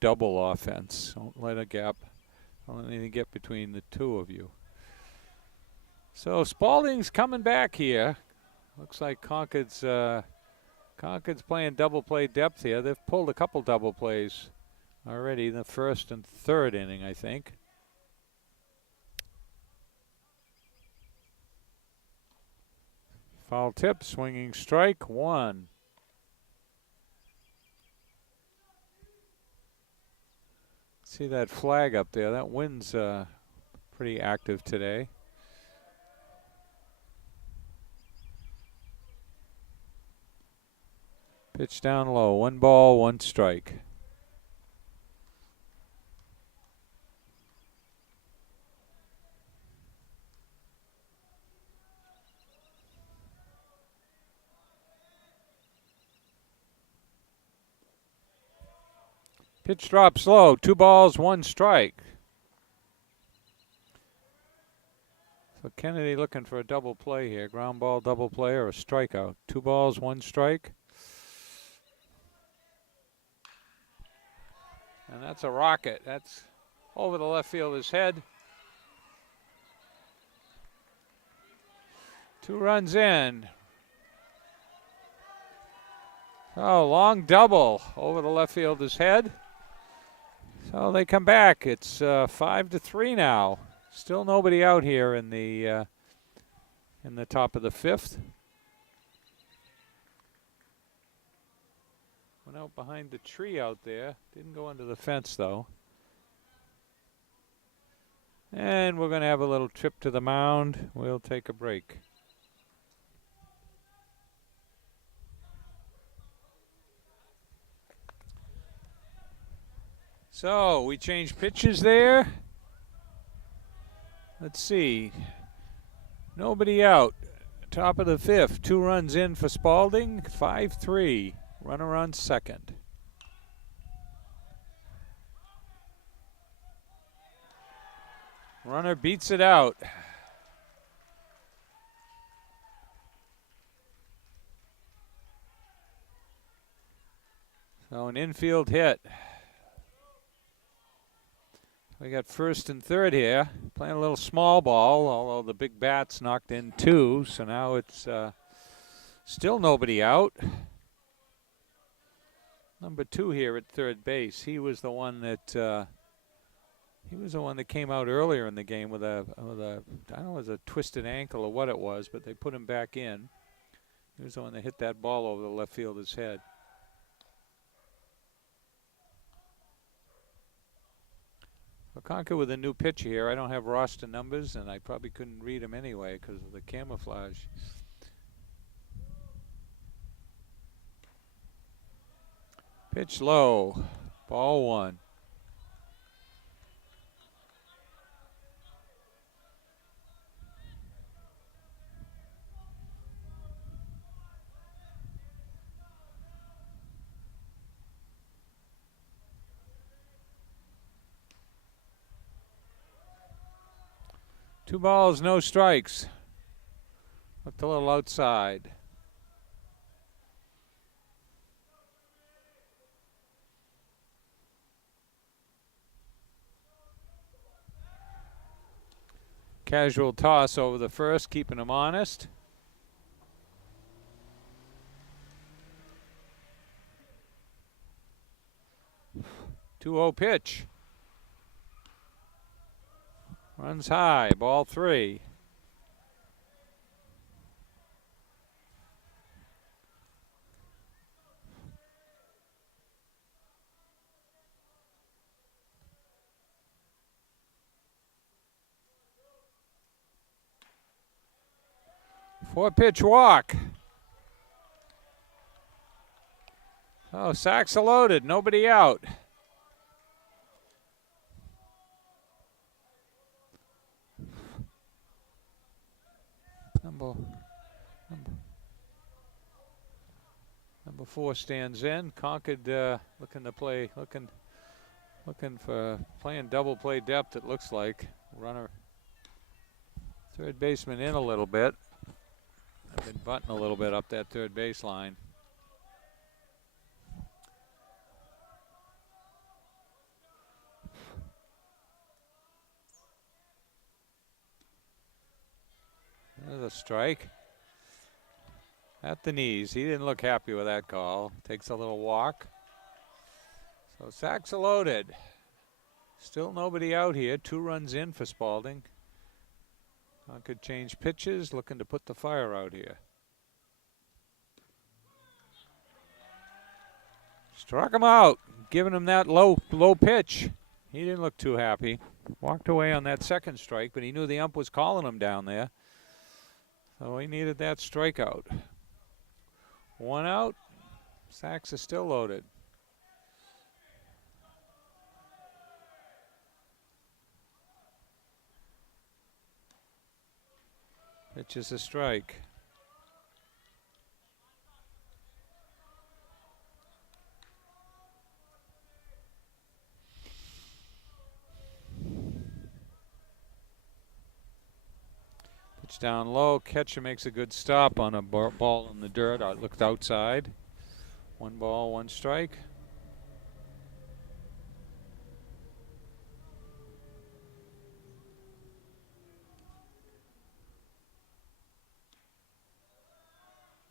double offense. Don't let a gap. Don't let anything get between the two of you. So Spaulding's coming back here. Looks like Concord's playing double play depth here. They've pulled a couple double plays already in the first and third inning, I think. Foul tip, swinging strike, 1. See that flag up there? That wind's pretty active today. Pitch down low, 1 ball, 1 strike. Pitch drops low, 2 balls, 1 strike. So Kennedy looking for a double play here. Ground ball, double play, or a strikeout. 2 balls, 1 strike. And that's a rocket. That's over the left fielder's head. 2 runs in. Oh, long double over the left fielder's head. So they come back. It's 5-3 now. Still nobody out here in the top of the 5th. Went out behind the tree out there. Didn't go under the fence though. And we're going to have a little trip to the mound. We'll take a break. So we changed pitches there. Let's see. Nobody out. Top of the 5th. 2 runs in for Spaulding. 5-3. Runner on second. Runner beats it out. So an infield hit. We got first and third here. Playing a little small ball, although the big bats knocked in 2. So now it's still nobody out. Number 2 here at third base. He was the one that came out earlier in the game with a I don't know, it was a twisted ankle or what it was, but they put him back in. He was the one that hit that ball over the left fielder's head. Concord with a new pitcher here. I don't have roster numbers, and I probably couldn't read them anyway because of the camouflage. Pitch low. Ball 1. Two balls, no strikes. Looked a little outside. Casual toss over the first, keeping him honest. Two-0 pitch. Runs high, ball 3. Four-pitch walk. Oh, sacks are loaded. Nobody out. Number 4 stands in. Concord looking to play, looking for playing double play depth. It looks like runner, third baseman in a little bit. I've been butting a little bit up that third baseline. There's a strike. At the knees. He didn't look happy with that call. Takes a little walk. So sacks are loaded. Still nobody out here. 2 runs in for Spaulding. Could change pitches. Looking to put the fire out here. Struck him out. Giving him that low pitch. He didn't look too happy. Walked away on that second strike, but he knew the ump was calling him down there. So he needed that strikeout. 1 out. Sacks are still loaded. Pitch is a strike. Pitch down low. Catcher makes a good stop on a ball in the dirt. Looked outside. 1 ball, 1 strike.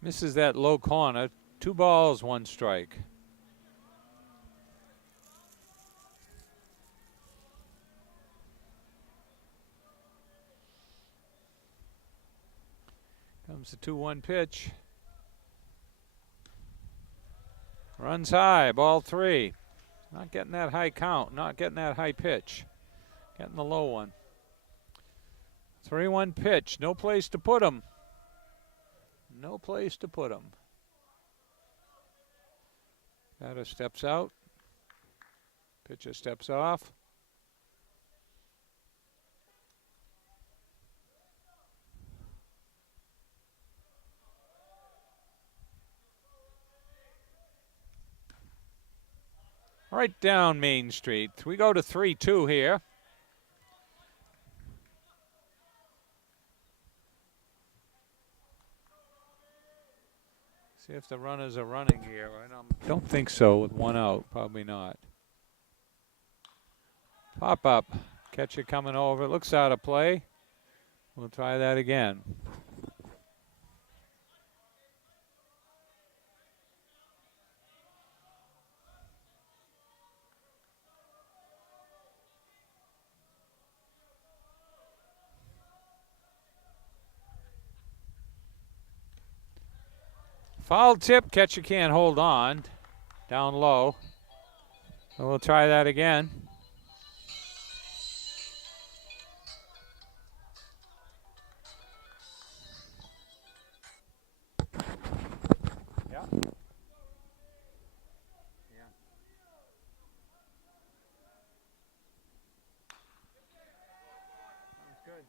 Misses that low corner. 2 balls, 1 strike. Comes the 2-1 pitch. Runs high, ball 3. Not getting that high count, not getting that high pitch. Getting the low one. 3-1 pitch, no place to put him. No place to put him. Batter steps out. Pitcher steps off. Right down Main Street. We go to 3-2 here. See if the runners are running here. I don't think so with 1 out. Probably not. Pop up. Catcher coming over. Looks out of play. We'll try that again. Foul tip, catcher can't hold on. Down low. So we'll try that again. Yeah. Yeah. Sounds good.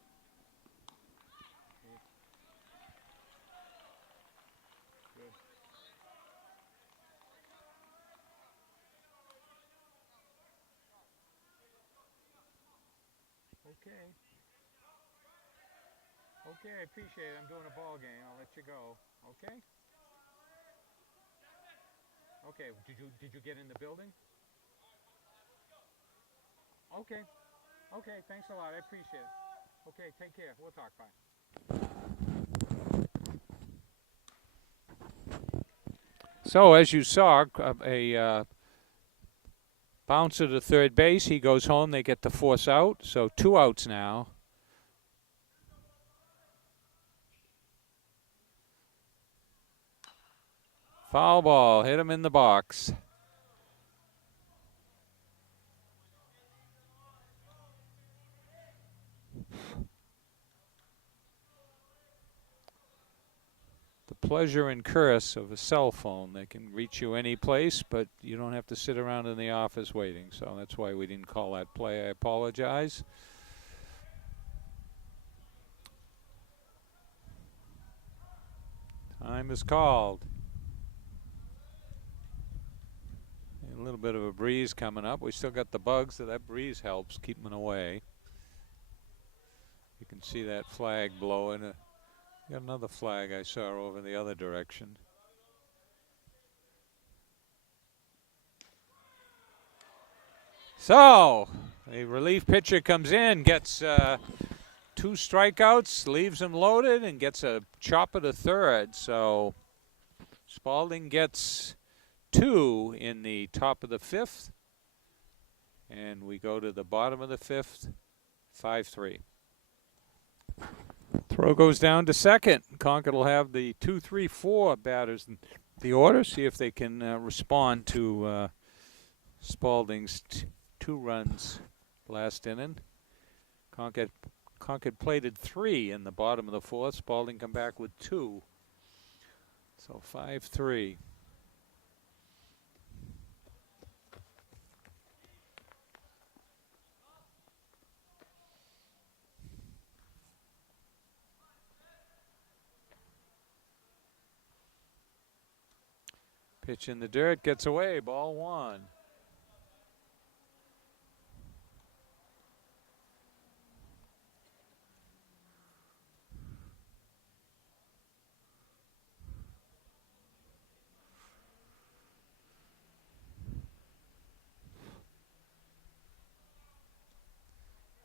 Good. Okay. Okay, I appreciate it. I'm doing a ball game. I'll let you go. Okay? Okay, did you get in the building? Okay. Okay, thanks a lot. I appreciate it. Okay, take care. We'll talk. Bye. So as you saw, a bouncer to third base. He goes home. They get the force out. So 2 outs now. Foul ball. Hit him in the box. The pleasure and curse of a cell phone. They can reach you any place, but you don't have to sit around in the office waiting. So that's why we didn't call that play. I apologize. Time is called. A little bit of a breeze coming up. We still got the bugs, so that breeze helps keep them away. You can see that flag blowing. Got another flag I saw over the other direction. So, a relief pitcher comes in, gets 2 strikeouts, leaves him loaded, and gets a chopper to third. So, Spaulding gets 2 in the top of the 5th. And we go to the bottom of the 5th, 5-3. Throw goes down to second. Concord will have the 2, 3, 4 batters in the order. See if they can respond to Spaulding's 2 runs last inning. Concord plated 3 in the bottom of the 4th. Spaulding come back with 2. So 5-3. Pitch in the dirt, gets away, ball 1.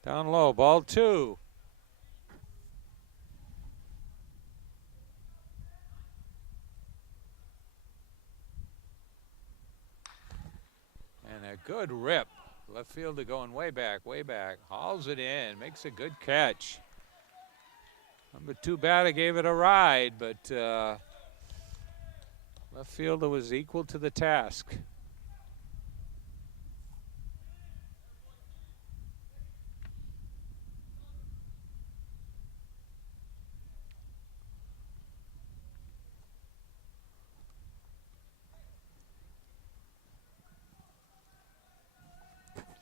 Down low, ball 2. And a good rip. Left fielder going way back, way back. Hauls it in, makes a good catch. Number 2 batter gave it a ride, but left fielder was equal to the task.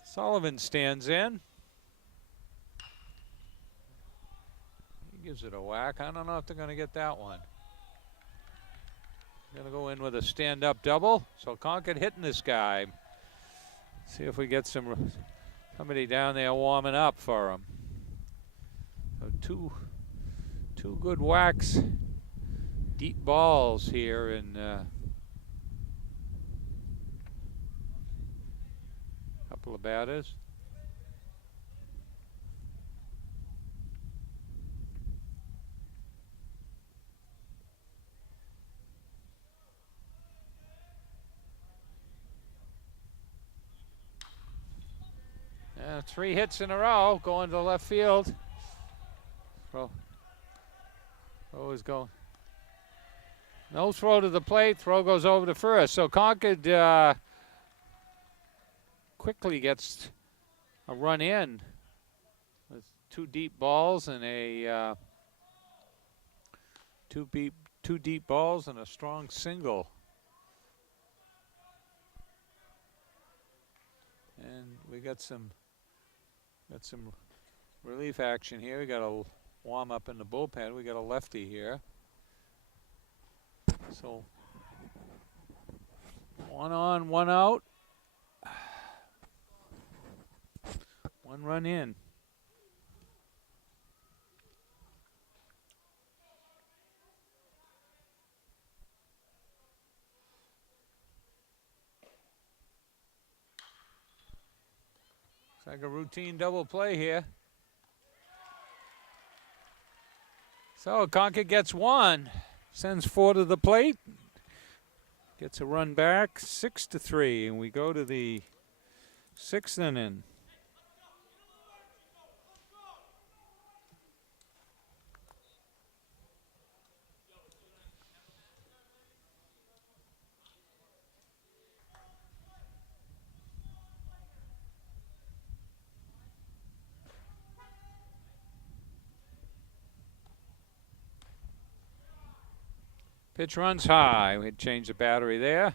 Sullivan stands in. He gives it a whack. I don't know if they're going to get that one. Going to go in with a stand-up double. So Concord hitting this guy. See if we get somebody down there warming up for him. So two good whacks, deep balls here in couple of batters. Yeah, 3 hits in a row going to left field. Throw is going. No throw to the plate. Throw goes over to first. So Concord quickly gets a run in with 2 deep balls and a two deep balls and a strong single. And we got some relief action here. We got a warm up in the bullpen. We got a lefty here. So 1 on, 1 out. 1 run in. Looks like a routine double play here. So Concord gets 1, sends 4 to the plate, gets a run back, 6-3, and we go to the 6th inning. Pitch runs high. We'd change the battery there.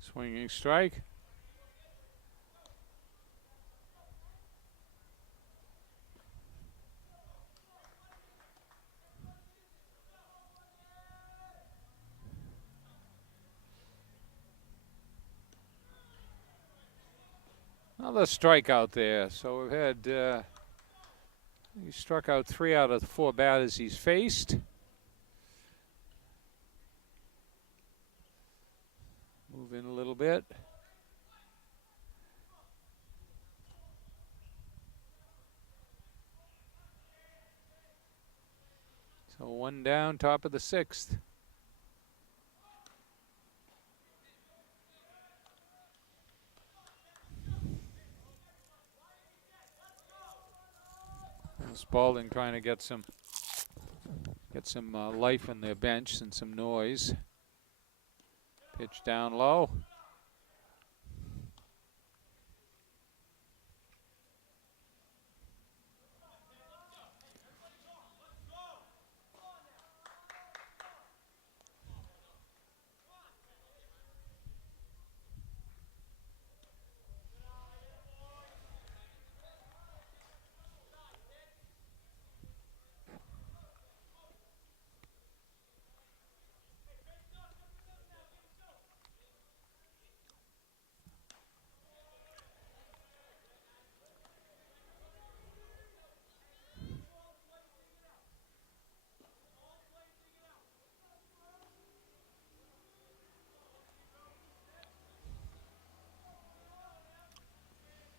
Swinging strike. Another strikeout there. So we've had, he struck out 3 out of the 4 batters he's faced. Move in a little bit. So 1 down, top of the 6th. Spaulding trying to get some life in their bench and some noise. Pitch down low.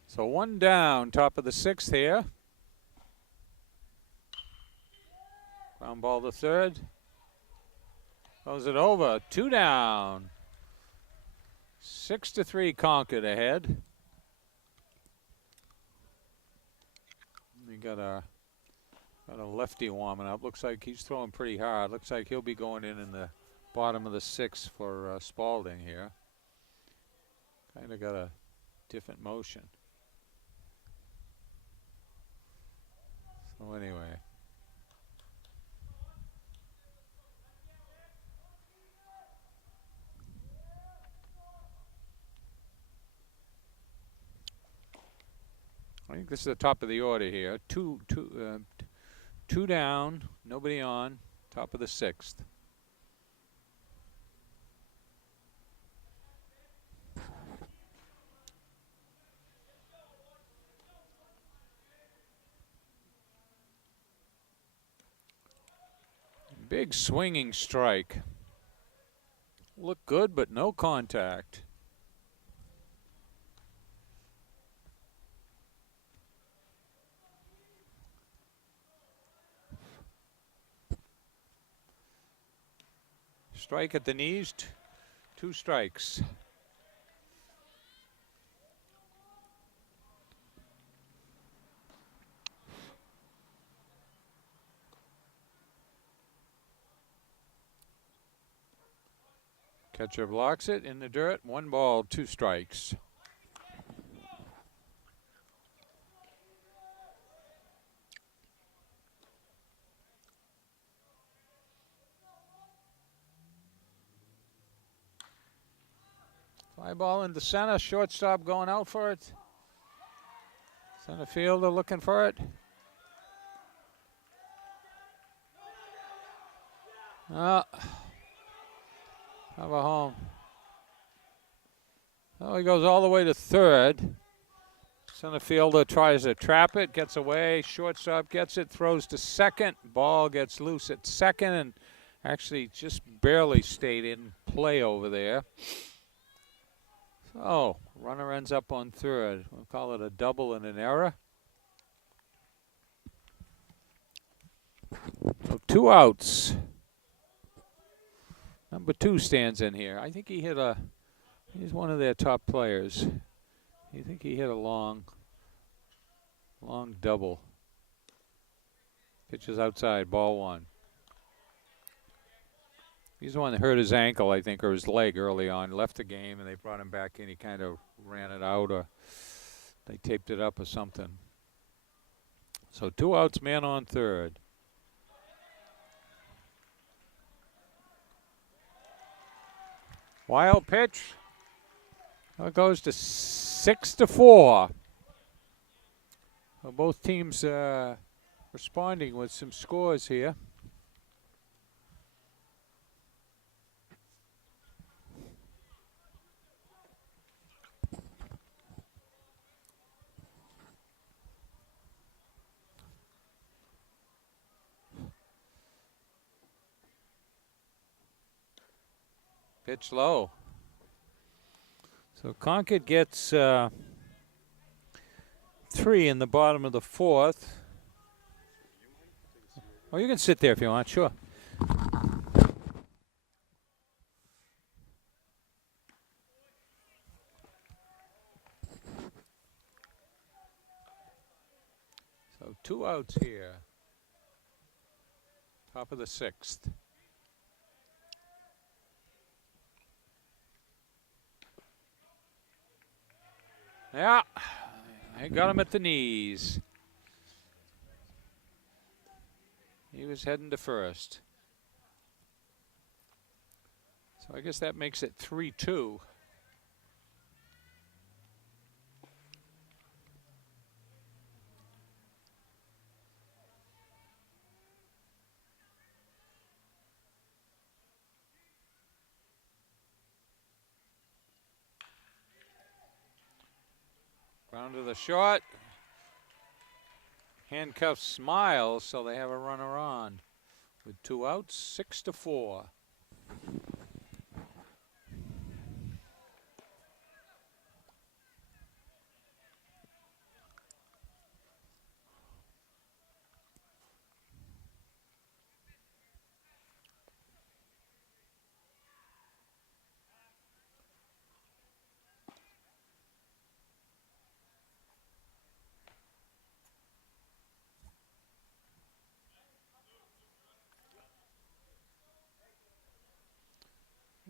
So 1 down, top of the 6th here. Ground ball to third. Goes it over. 2 down. 6-3 Concord ahead. We got a lefty warming up. Looks like he's throwing pretty hard. Looks like he'll be going in the bottom of the 6th for Spaulding here. Kind of got a different motion. So anyway. I think this is the top of the order here. Two down, nobody on, top of the 6th. Big swinging strike. Looked good, but no contact. Strike at the knees, 2 strikes. Catcher blocks it in the dirt. 1 ball, 2 strikes. Fly ball into center. Shortstop going out for it. Center fielder looking for it. Have a home. Oh, he goes all the way to third. Center fielder tries to trap it, gets away. Shortstop gets it, throws to second. Ball gets loose at second and actually just barely stayed in play over there. So, runner ends up on third. We'll call it a double and an error. So 2 outs. Number 2 stands in here. I think he hit he's one of their top players. I think he hit a long double. Pitches outside, ball 1. He's the one that hurt his ankle, I think, or his leg early on. Left the game, and they brought him back in. He kind of ran it out or They taped it up or something. So 2 outs, man on third. Wild pitch. It goes to 6-4. Well, both teams responding with some scores here. Pitch low. So Concord gets 3 in the bottom of the 4th. Oh, you can sit there if you want, sure. So 2 outs here. Top of the 6th. Yeah, I got him at the knees. He was heading to first. So I guess that makes it 3-2. Ground to the short. Handcuffs Smiles, so they have a runner on. With 2 outs, 6-4.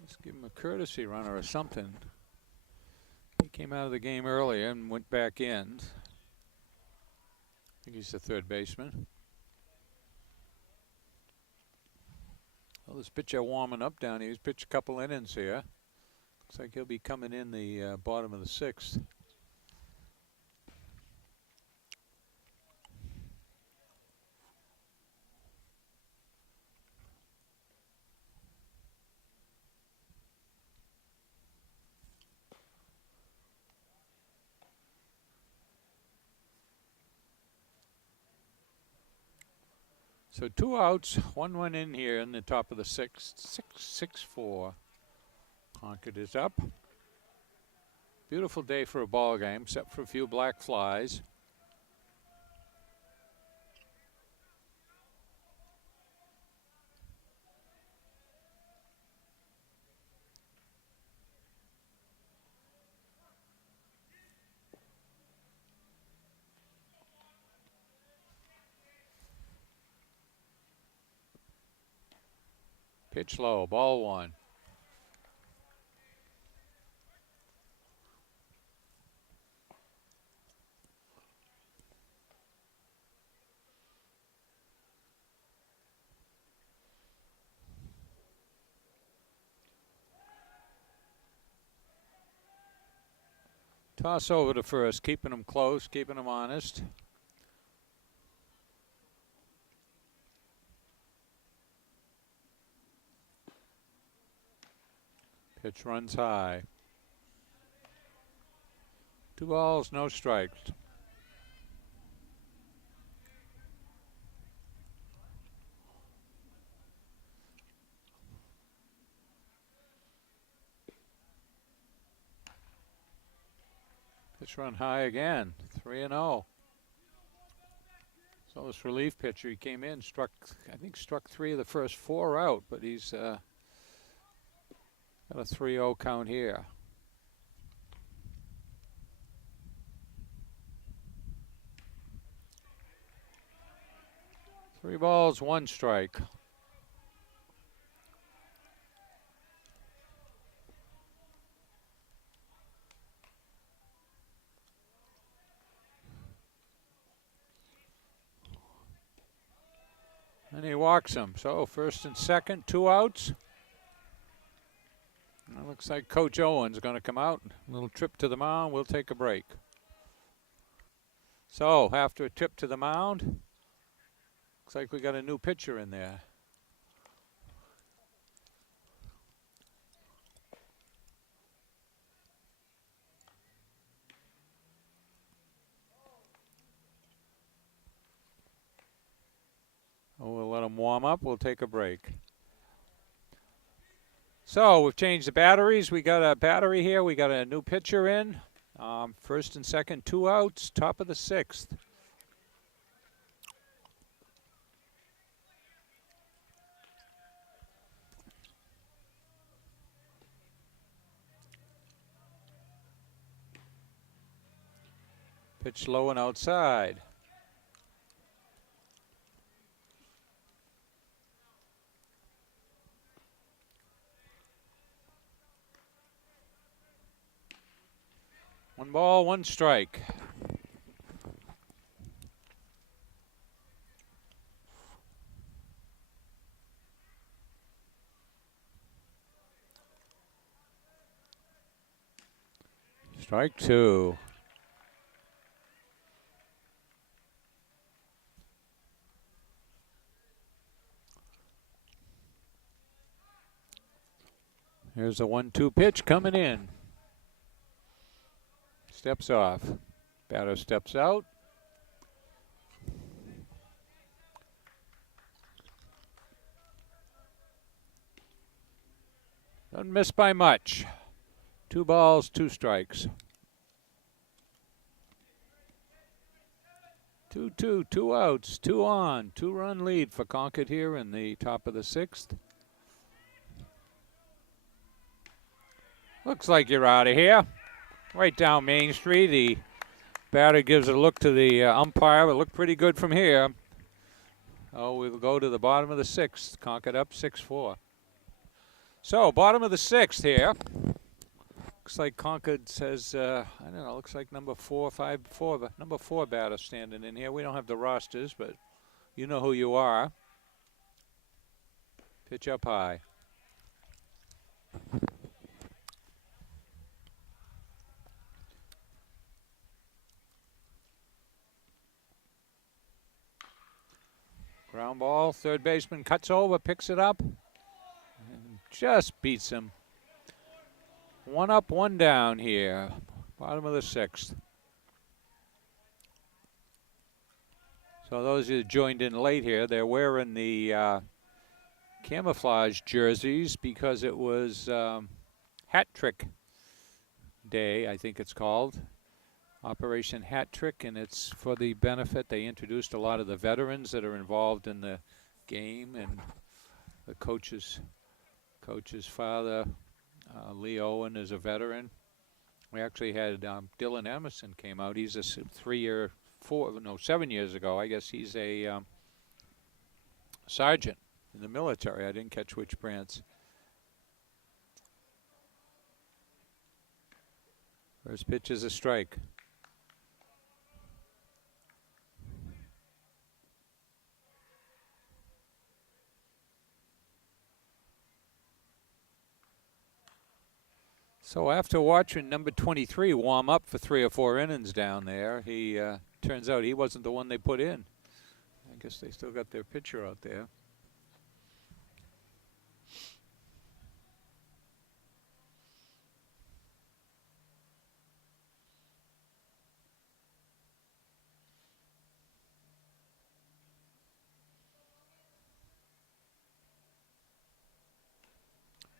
Let's give him a courtesy runner or something. He came out of the game earlier and went back in. I think he's the third baseman. Well, this pitcher warming up down here. He's pitched a couple innings here. Looks like he'll be coming in the bottom of the 6th. So 2 outs, 1 in here in the top of the 6th. 6-4. Concord is up. Beautiful day for a ball game, except for a few black flies. Pitch low, ball 1. Toss over to first, keeping them close, keeping them honest. Pitch runs high. 2 balls, no strikes. Pitch run high again, 3-0. So this relief pitcher, he came in, struck 3 of the first 4 out, but he's got a 3-0 count here. Three balls, 1 strike. And he walks him. So first and second, 2 outs. It looks like Coach Owen's going to come out. A little trip to the mound. We'll take a break. So after a trip to the mound, looks like we got a new pitcher in there. We'll let him warm up. We'll take a break. So we've changed the batteries. We got a battery here. We got a new pitcher in. First and second, 2 outs. Top of the 6th. Pitch low and outside. One ball, 1 strike. Strike 2. Here's a 1-2 pitch coming in. Steps off. Batter steps out. Doesn't miss by much. 2 balls, 2 strikes. 2-2, 2 outs, 2 on. 2-run lead for Concord here in the top of the 6th. Looks like you're out of here. Right down Main Street. The batter gives a look to the umpire. It looked pretty good from here. Oh, we'll go to the bottom of the 6th. Concord up 6-4. So, bottom of the 6th here. Looks like Concord says, I don't know, looks like number 4, 5, 4, number 4 batter standing in here. We don't have the rosters, but you know who you are. Pitch up high. Ground ball, third baseman cuts over, picks it up, and just beats him. 1 up, 1 down here, bottom of the 6th. So those who joined in late here, they're wearing the camouflage jerseys because it was Hat Trick Day, I think it's called. Operation Hat Trick, and it's for the benefit. They introduced a lot of the veterans that are involved in the game, and the coach's father, Lee Owen, is a veteran. We actually had Dylan Emerson came out. He's a 7 years ago. I guess he's a sergeant in the military. I didn't catch which branch. First pitch is a strike. So after watching number 23 warm up for 3 or 4 innings down there, he turns out he wasn't the one they put in. I guess they still got their pitcher out there.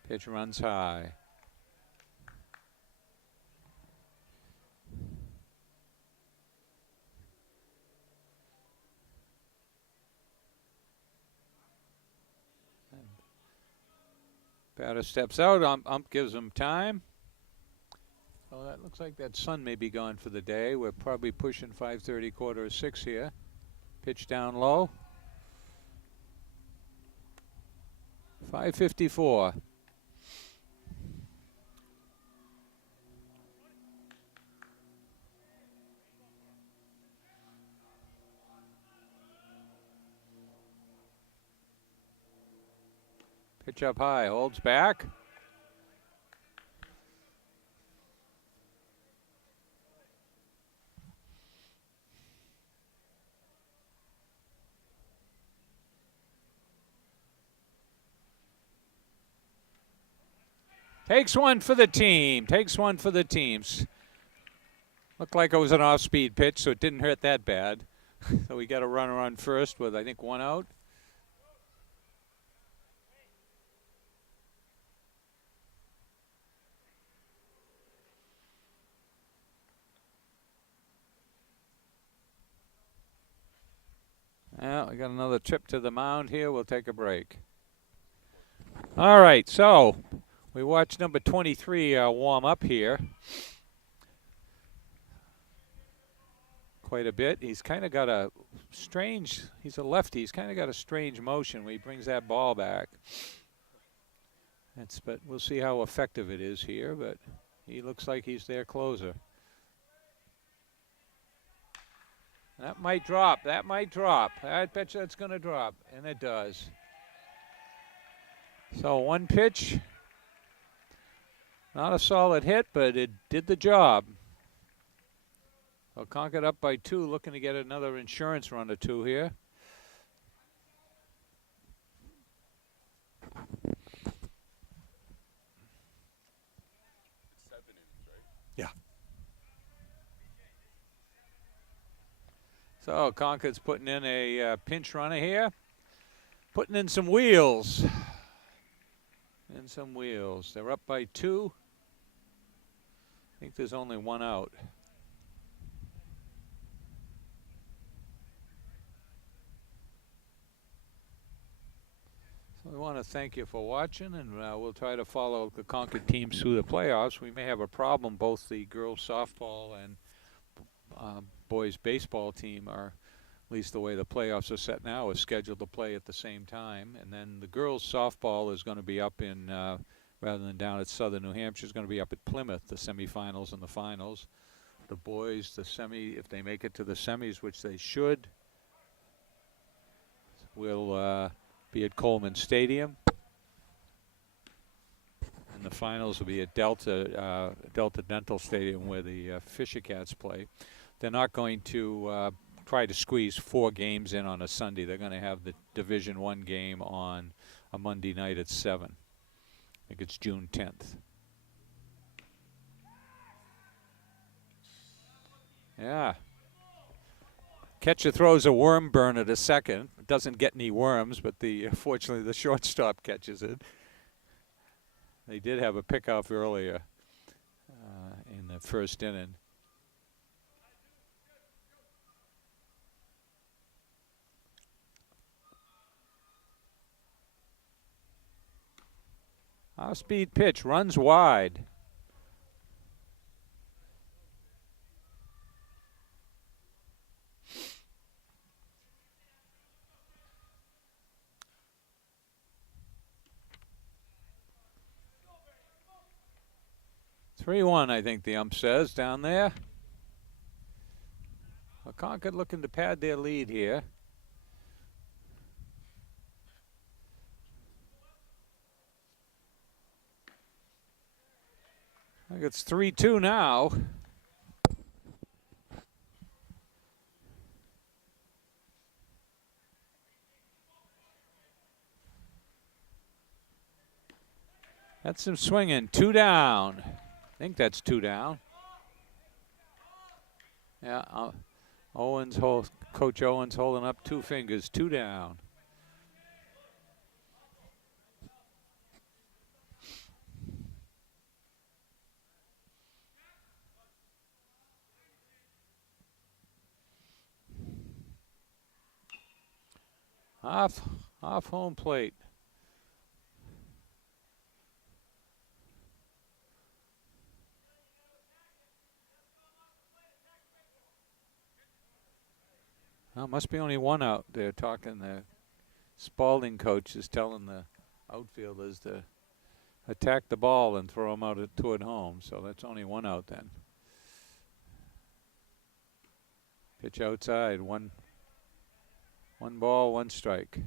Pitch runs high. Batter steps out, ump gives him time. Well, that looks like that sun may be gone for the day. We're probably pushing 5:30, 5:45 here. Pitch down low. 5:54. Pitch up high, holds back. Takes one for the team. Takes one for the teams. Looked like it was an off-speed pitch, so it didn't hurt that bad. So we got a runner on first with, I think, 1 out. Well, we got another trip to the mound here. We'll take a break. All right, so we watched number 23 warm up here quite a bit. He's kind of got a strange, he's a lefty, he's kind of got a strange motion when he brings that ball back. But we'll see how effective it is here, but he looks like he's their closer. That might drop, that might drop. I bet you that's going to drop, and it does. So 1 pitch, not a solid hit, but it did the job. So Concord up by 2, looking to get another insurance run or 2 here. It's 7 innings, right? Yeah. So Concord's putting in a pinch runner here. Putting in some wheels. They're up by 2. I think there's only 1 out. So we want to thank you for watching, and we'll try to follow the Concord teams through the playoffs. We may have a problem. Both the girls softball and boys baseball team are, at least the way the playoffs are set now, is scheduled to play at the same time. And then the girls softball is going to be up in, rather than down at Southern New Hampshire, is going to be up at Plymouth, the semifinals and the finals. The boys, the semi, if they make it to the semis, which they should, will be at Coleman Stadium. And the finals will be at Delta Dental Stadium, where the Fisher Cats play. They're not going to try to squeeze 4 games in on a Sunday. They're going to have the Division I game on a Monday night at 7. I think it's June 10th. Yeah. Catcher throws a worm burner to second. It doesn't get any worms, but fortunately the shortstop catches it. They did have a pickoff earlier in the first inning. Off-speed pitch, runs wide. Three-1, I think the ump says down there. Well, Concord looking to pad their lead here. I think it's 3-2 now. That's him swinging. 2 down. I think that's 2 down. Yeah, Coach Owens holding up 2 fingers. 2 down. Off home plate. Well, must be only 1 out. They're talking, the Spaulding coach is telling the outfielders to attack the ball and throw them out toward home. So that's only 1 out then. Pitch outside. One ball, 1 strike.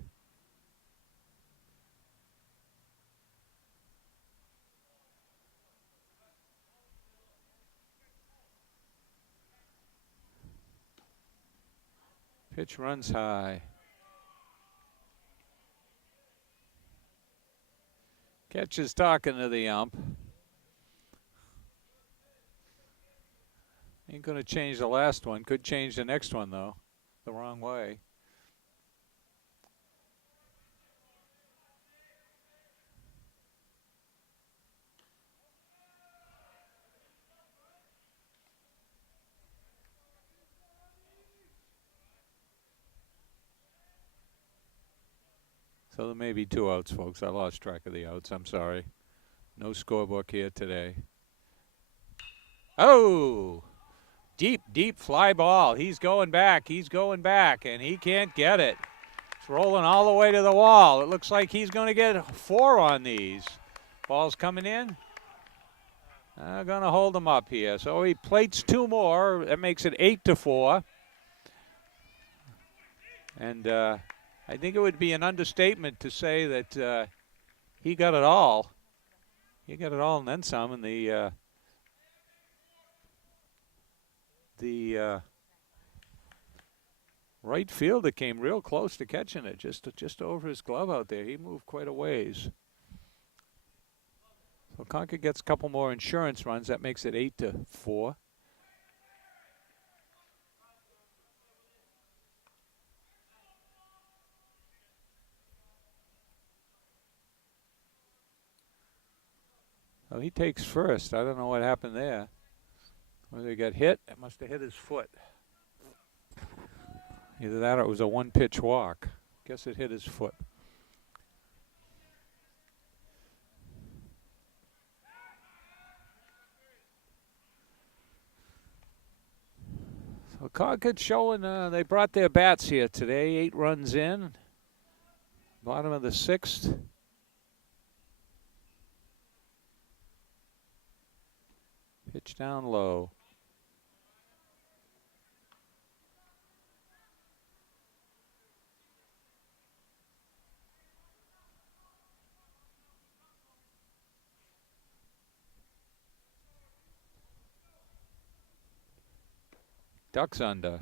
Pitch runs high. Catcher's talking to the ump. Ain't going to change the last one. Could change the next one, though, the wrong way. So there may be 2 outs, folks. I lost track of the outs. I'm sorry. No scorebook here today. Oh! Deep, deep fly ball. He's going back. He's going back, and he can't get it. It's rolling all the way to the wall. It looks like he's going to get 4 on these. Ball's coming in. Going to hold him up here. So he plates 2 more. That makes it 8-4. And I think it would be an understatement to say that he got it all. He got it all and then some. And the right fielder came real close to catching it, just over his glove out there. He moved quite a ways. So Concord gets a couple more insurance runs. That makes it 8-4. So he takes first. I don't know what happened there. Whether he got hit, it must have hit his foot. Either that or it was a 1-pitch walk. Guess it hit his foot. So Concord showing they brought their bats here today. 8 runs in. Bottom of the 6th. Pitch down low. Ducks under.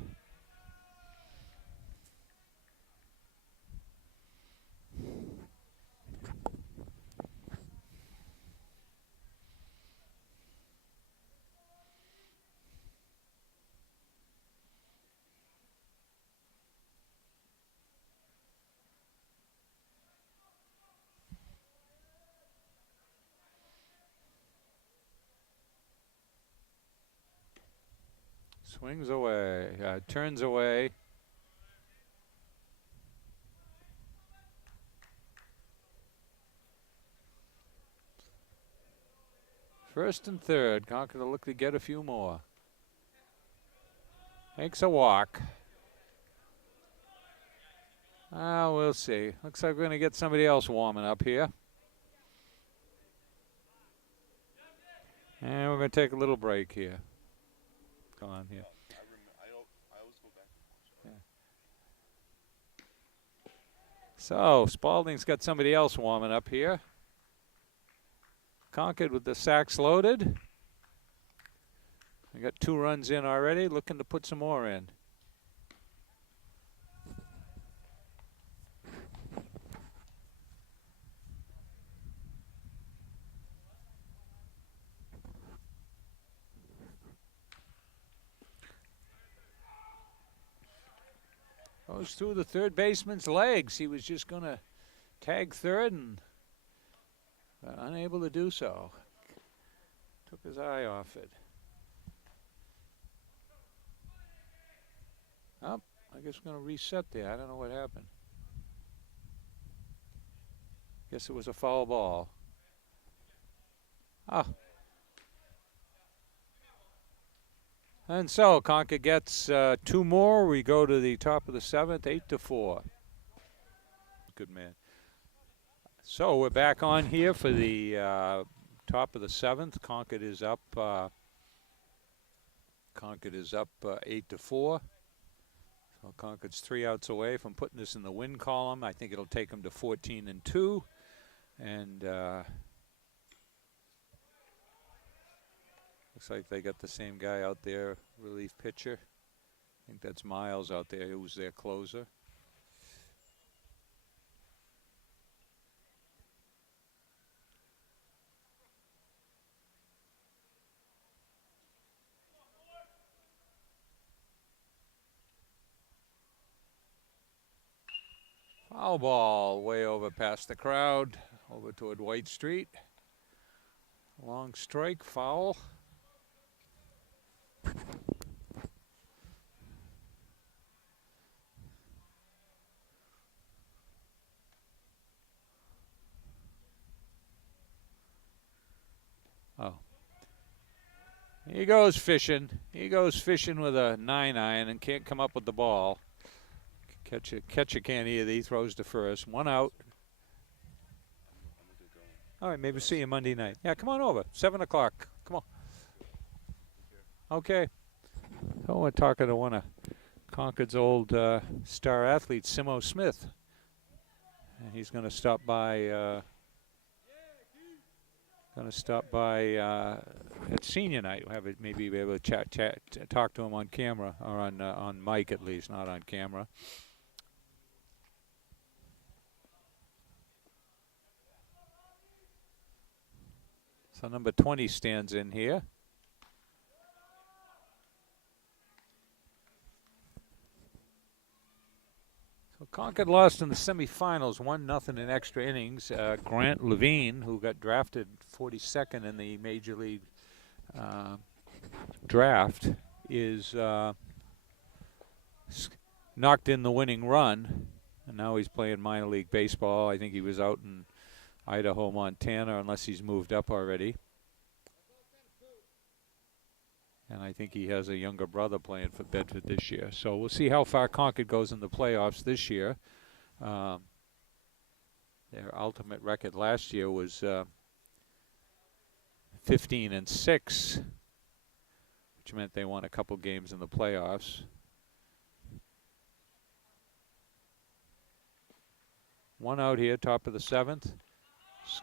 Swings away, turns away. First and third, Concord will look to get a few more. Makes a walk. We'll see. Looks like we're going to get somebody else warming up here. And we're going to take a little break here. Go on here. I always go back and forth. Yeah. So Spaulding's got somebody else warming up here. Concord with the sacks loaded. I got 2 runs in already, looking to put some more in. Goes through the third baseman's legs. He was just going to tag third and unable to do so. Took his eye off it. Oh, I guess we're going to reset there. I don't know what happened. Guess it was a foul ball. Oh. And so Concord gets 2 more. We go to the top of the 7th, 8-4. Good man. So we're back on here for the top of the 7th. Concord is up. Concord is up 8-4. So Concord's 3 outs away from putting this in the win column. I think it'll take them to 14-2, and looks like they got the same guy out there, relief pitcher. think that's Miles out there who's their closer. Foul ball way over past the crowd, over toward White Street. Long strike, foul. Oh. He goes fishing. He goes fishing with a 9-iron and can't come up with the ball. Catcher can't either. He throws to first. One out. All right, maybe see you Monday night. Yeah, come on over. 7 o'clock. Come on. Okay. Oh, we're talking to one of Concord's old star athletes, Simo Smith. And he's going to stop by. At senior night. We'll have it, maybe be able to talk to him on camera, or on mic at least, not on camera. So number 20 stands in here. So Concord lost in the semifinals, 1-0 in extra innings. Grant Levine, who got drafted 42nd in the Major League draft, is knocked in the winning run, and now he's playing minor league baseball. I think he was out in Idaho, Montana, unless he's moved up already. And I think he has a younger brother playing for Bedford this year. So we'll see how far Concord goes in the playoffs this year. Their ultimate record last year was 15-6, which meant they won a couple games in the playoffs. One out here, top of the 7th.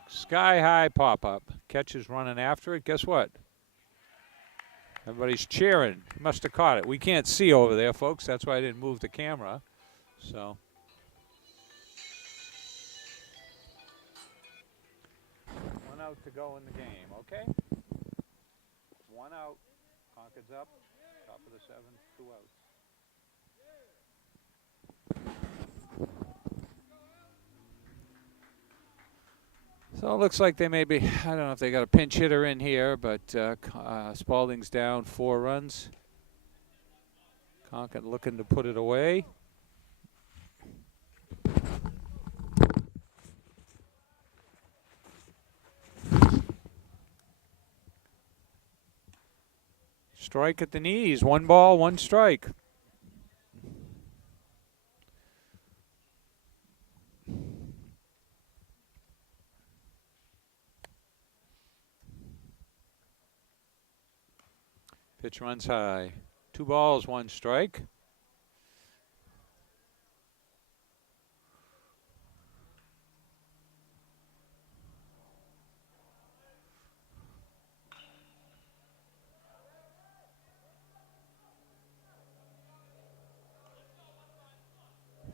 Sky high pop-up. Catcher's running after it. Guess what? Everybody's cheering. Must have caught it. We can't see over there, folks. That's why I didn't move the camera. So. One out to go in the game, okay? One out. Concord's up. Top of the 7th, 2 outs. So it looks like they may be, I don't know if they got a pinch hitter in here, but Spaulding's down 4 runs. Concord looking to put it away. Strike at the knees. 1 ball, 1 strike. Pitch runs high. 2 balls, 1 strike.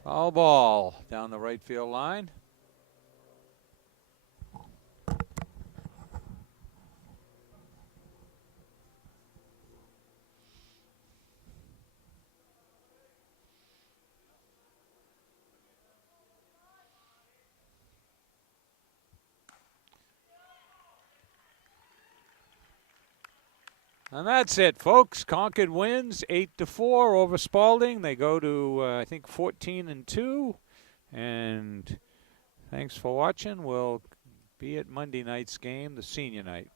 Foul ball down the right field line. And that's it, folks. Concord wins 8-4 over Spaulding. They go to, I think, 14-2. And thanks for watching. We'll be at Monday night's game, the senior night.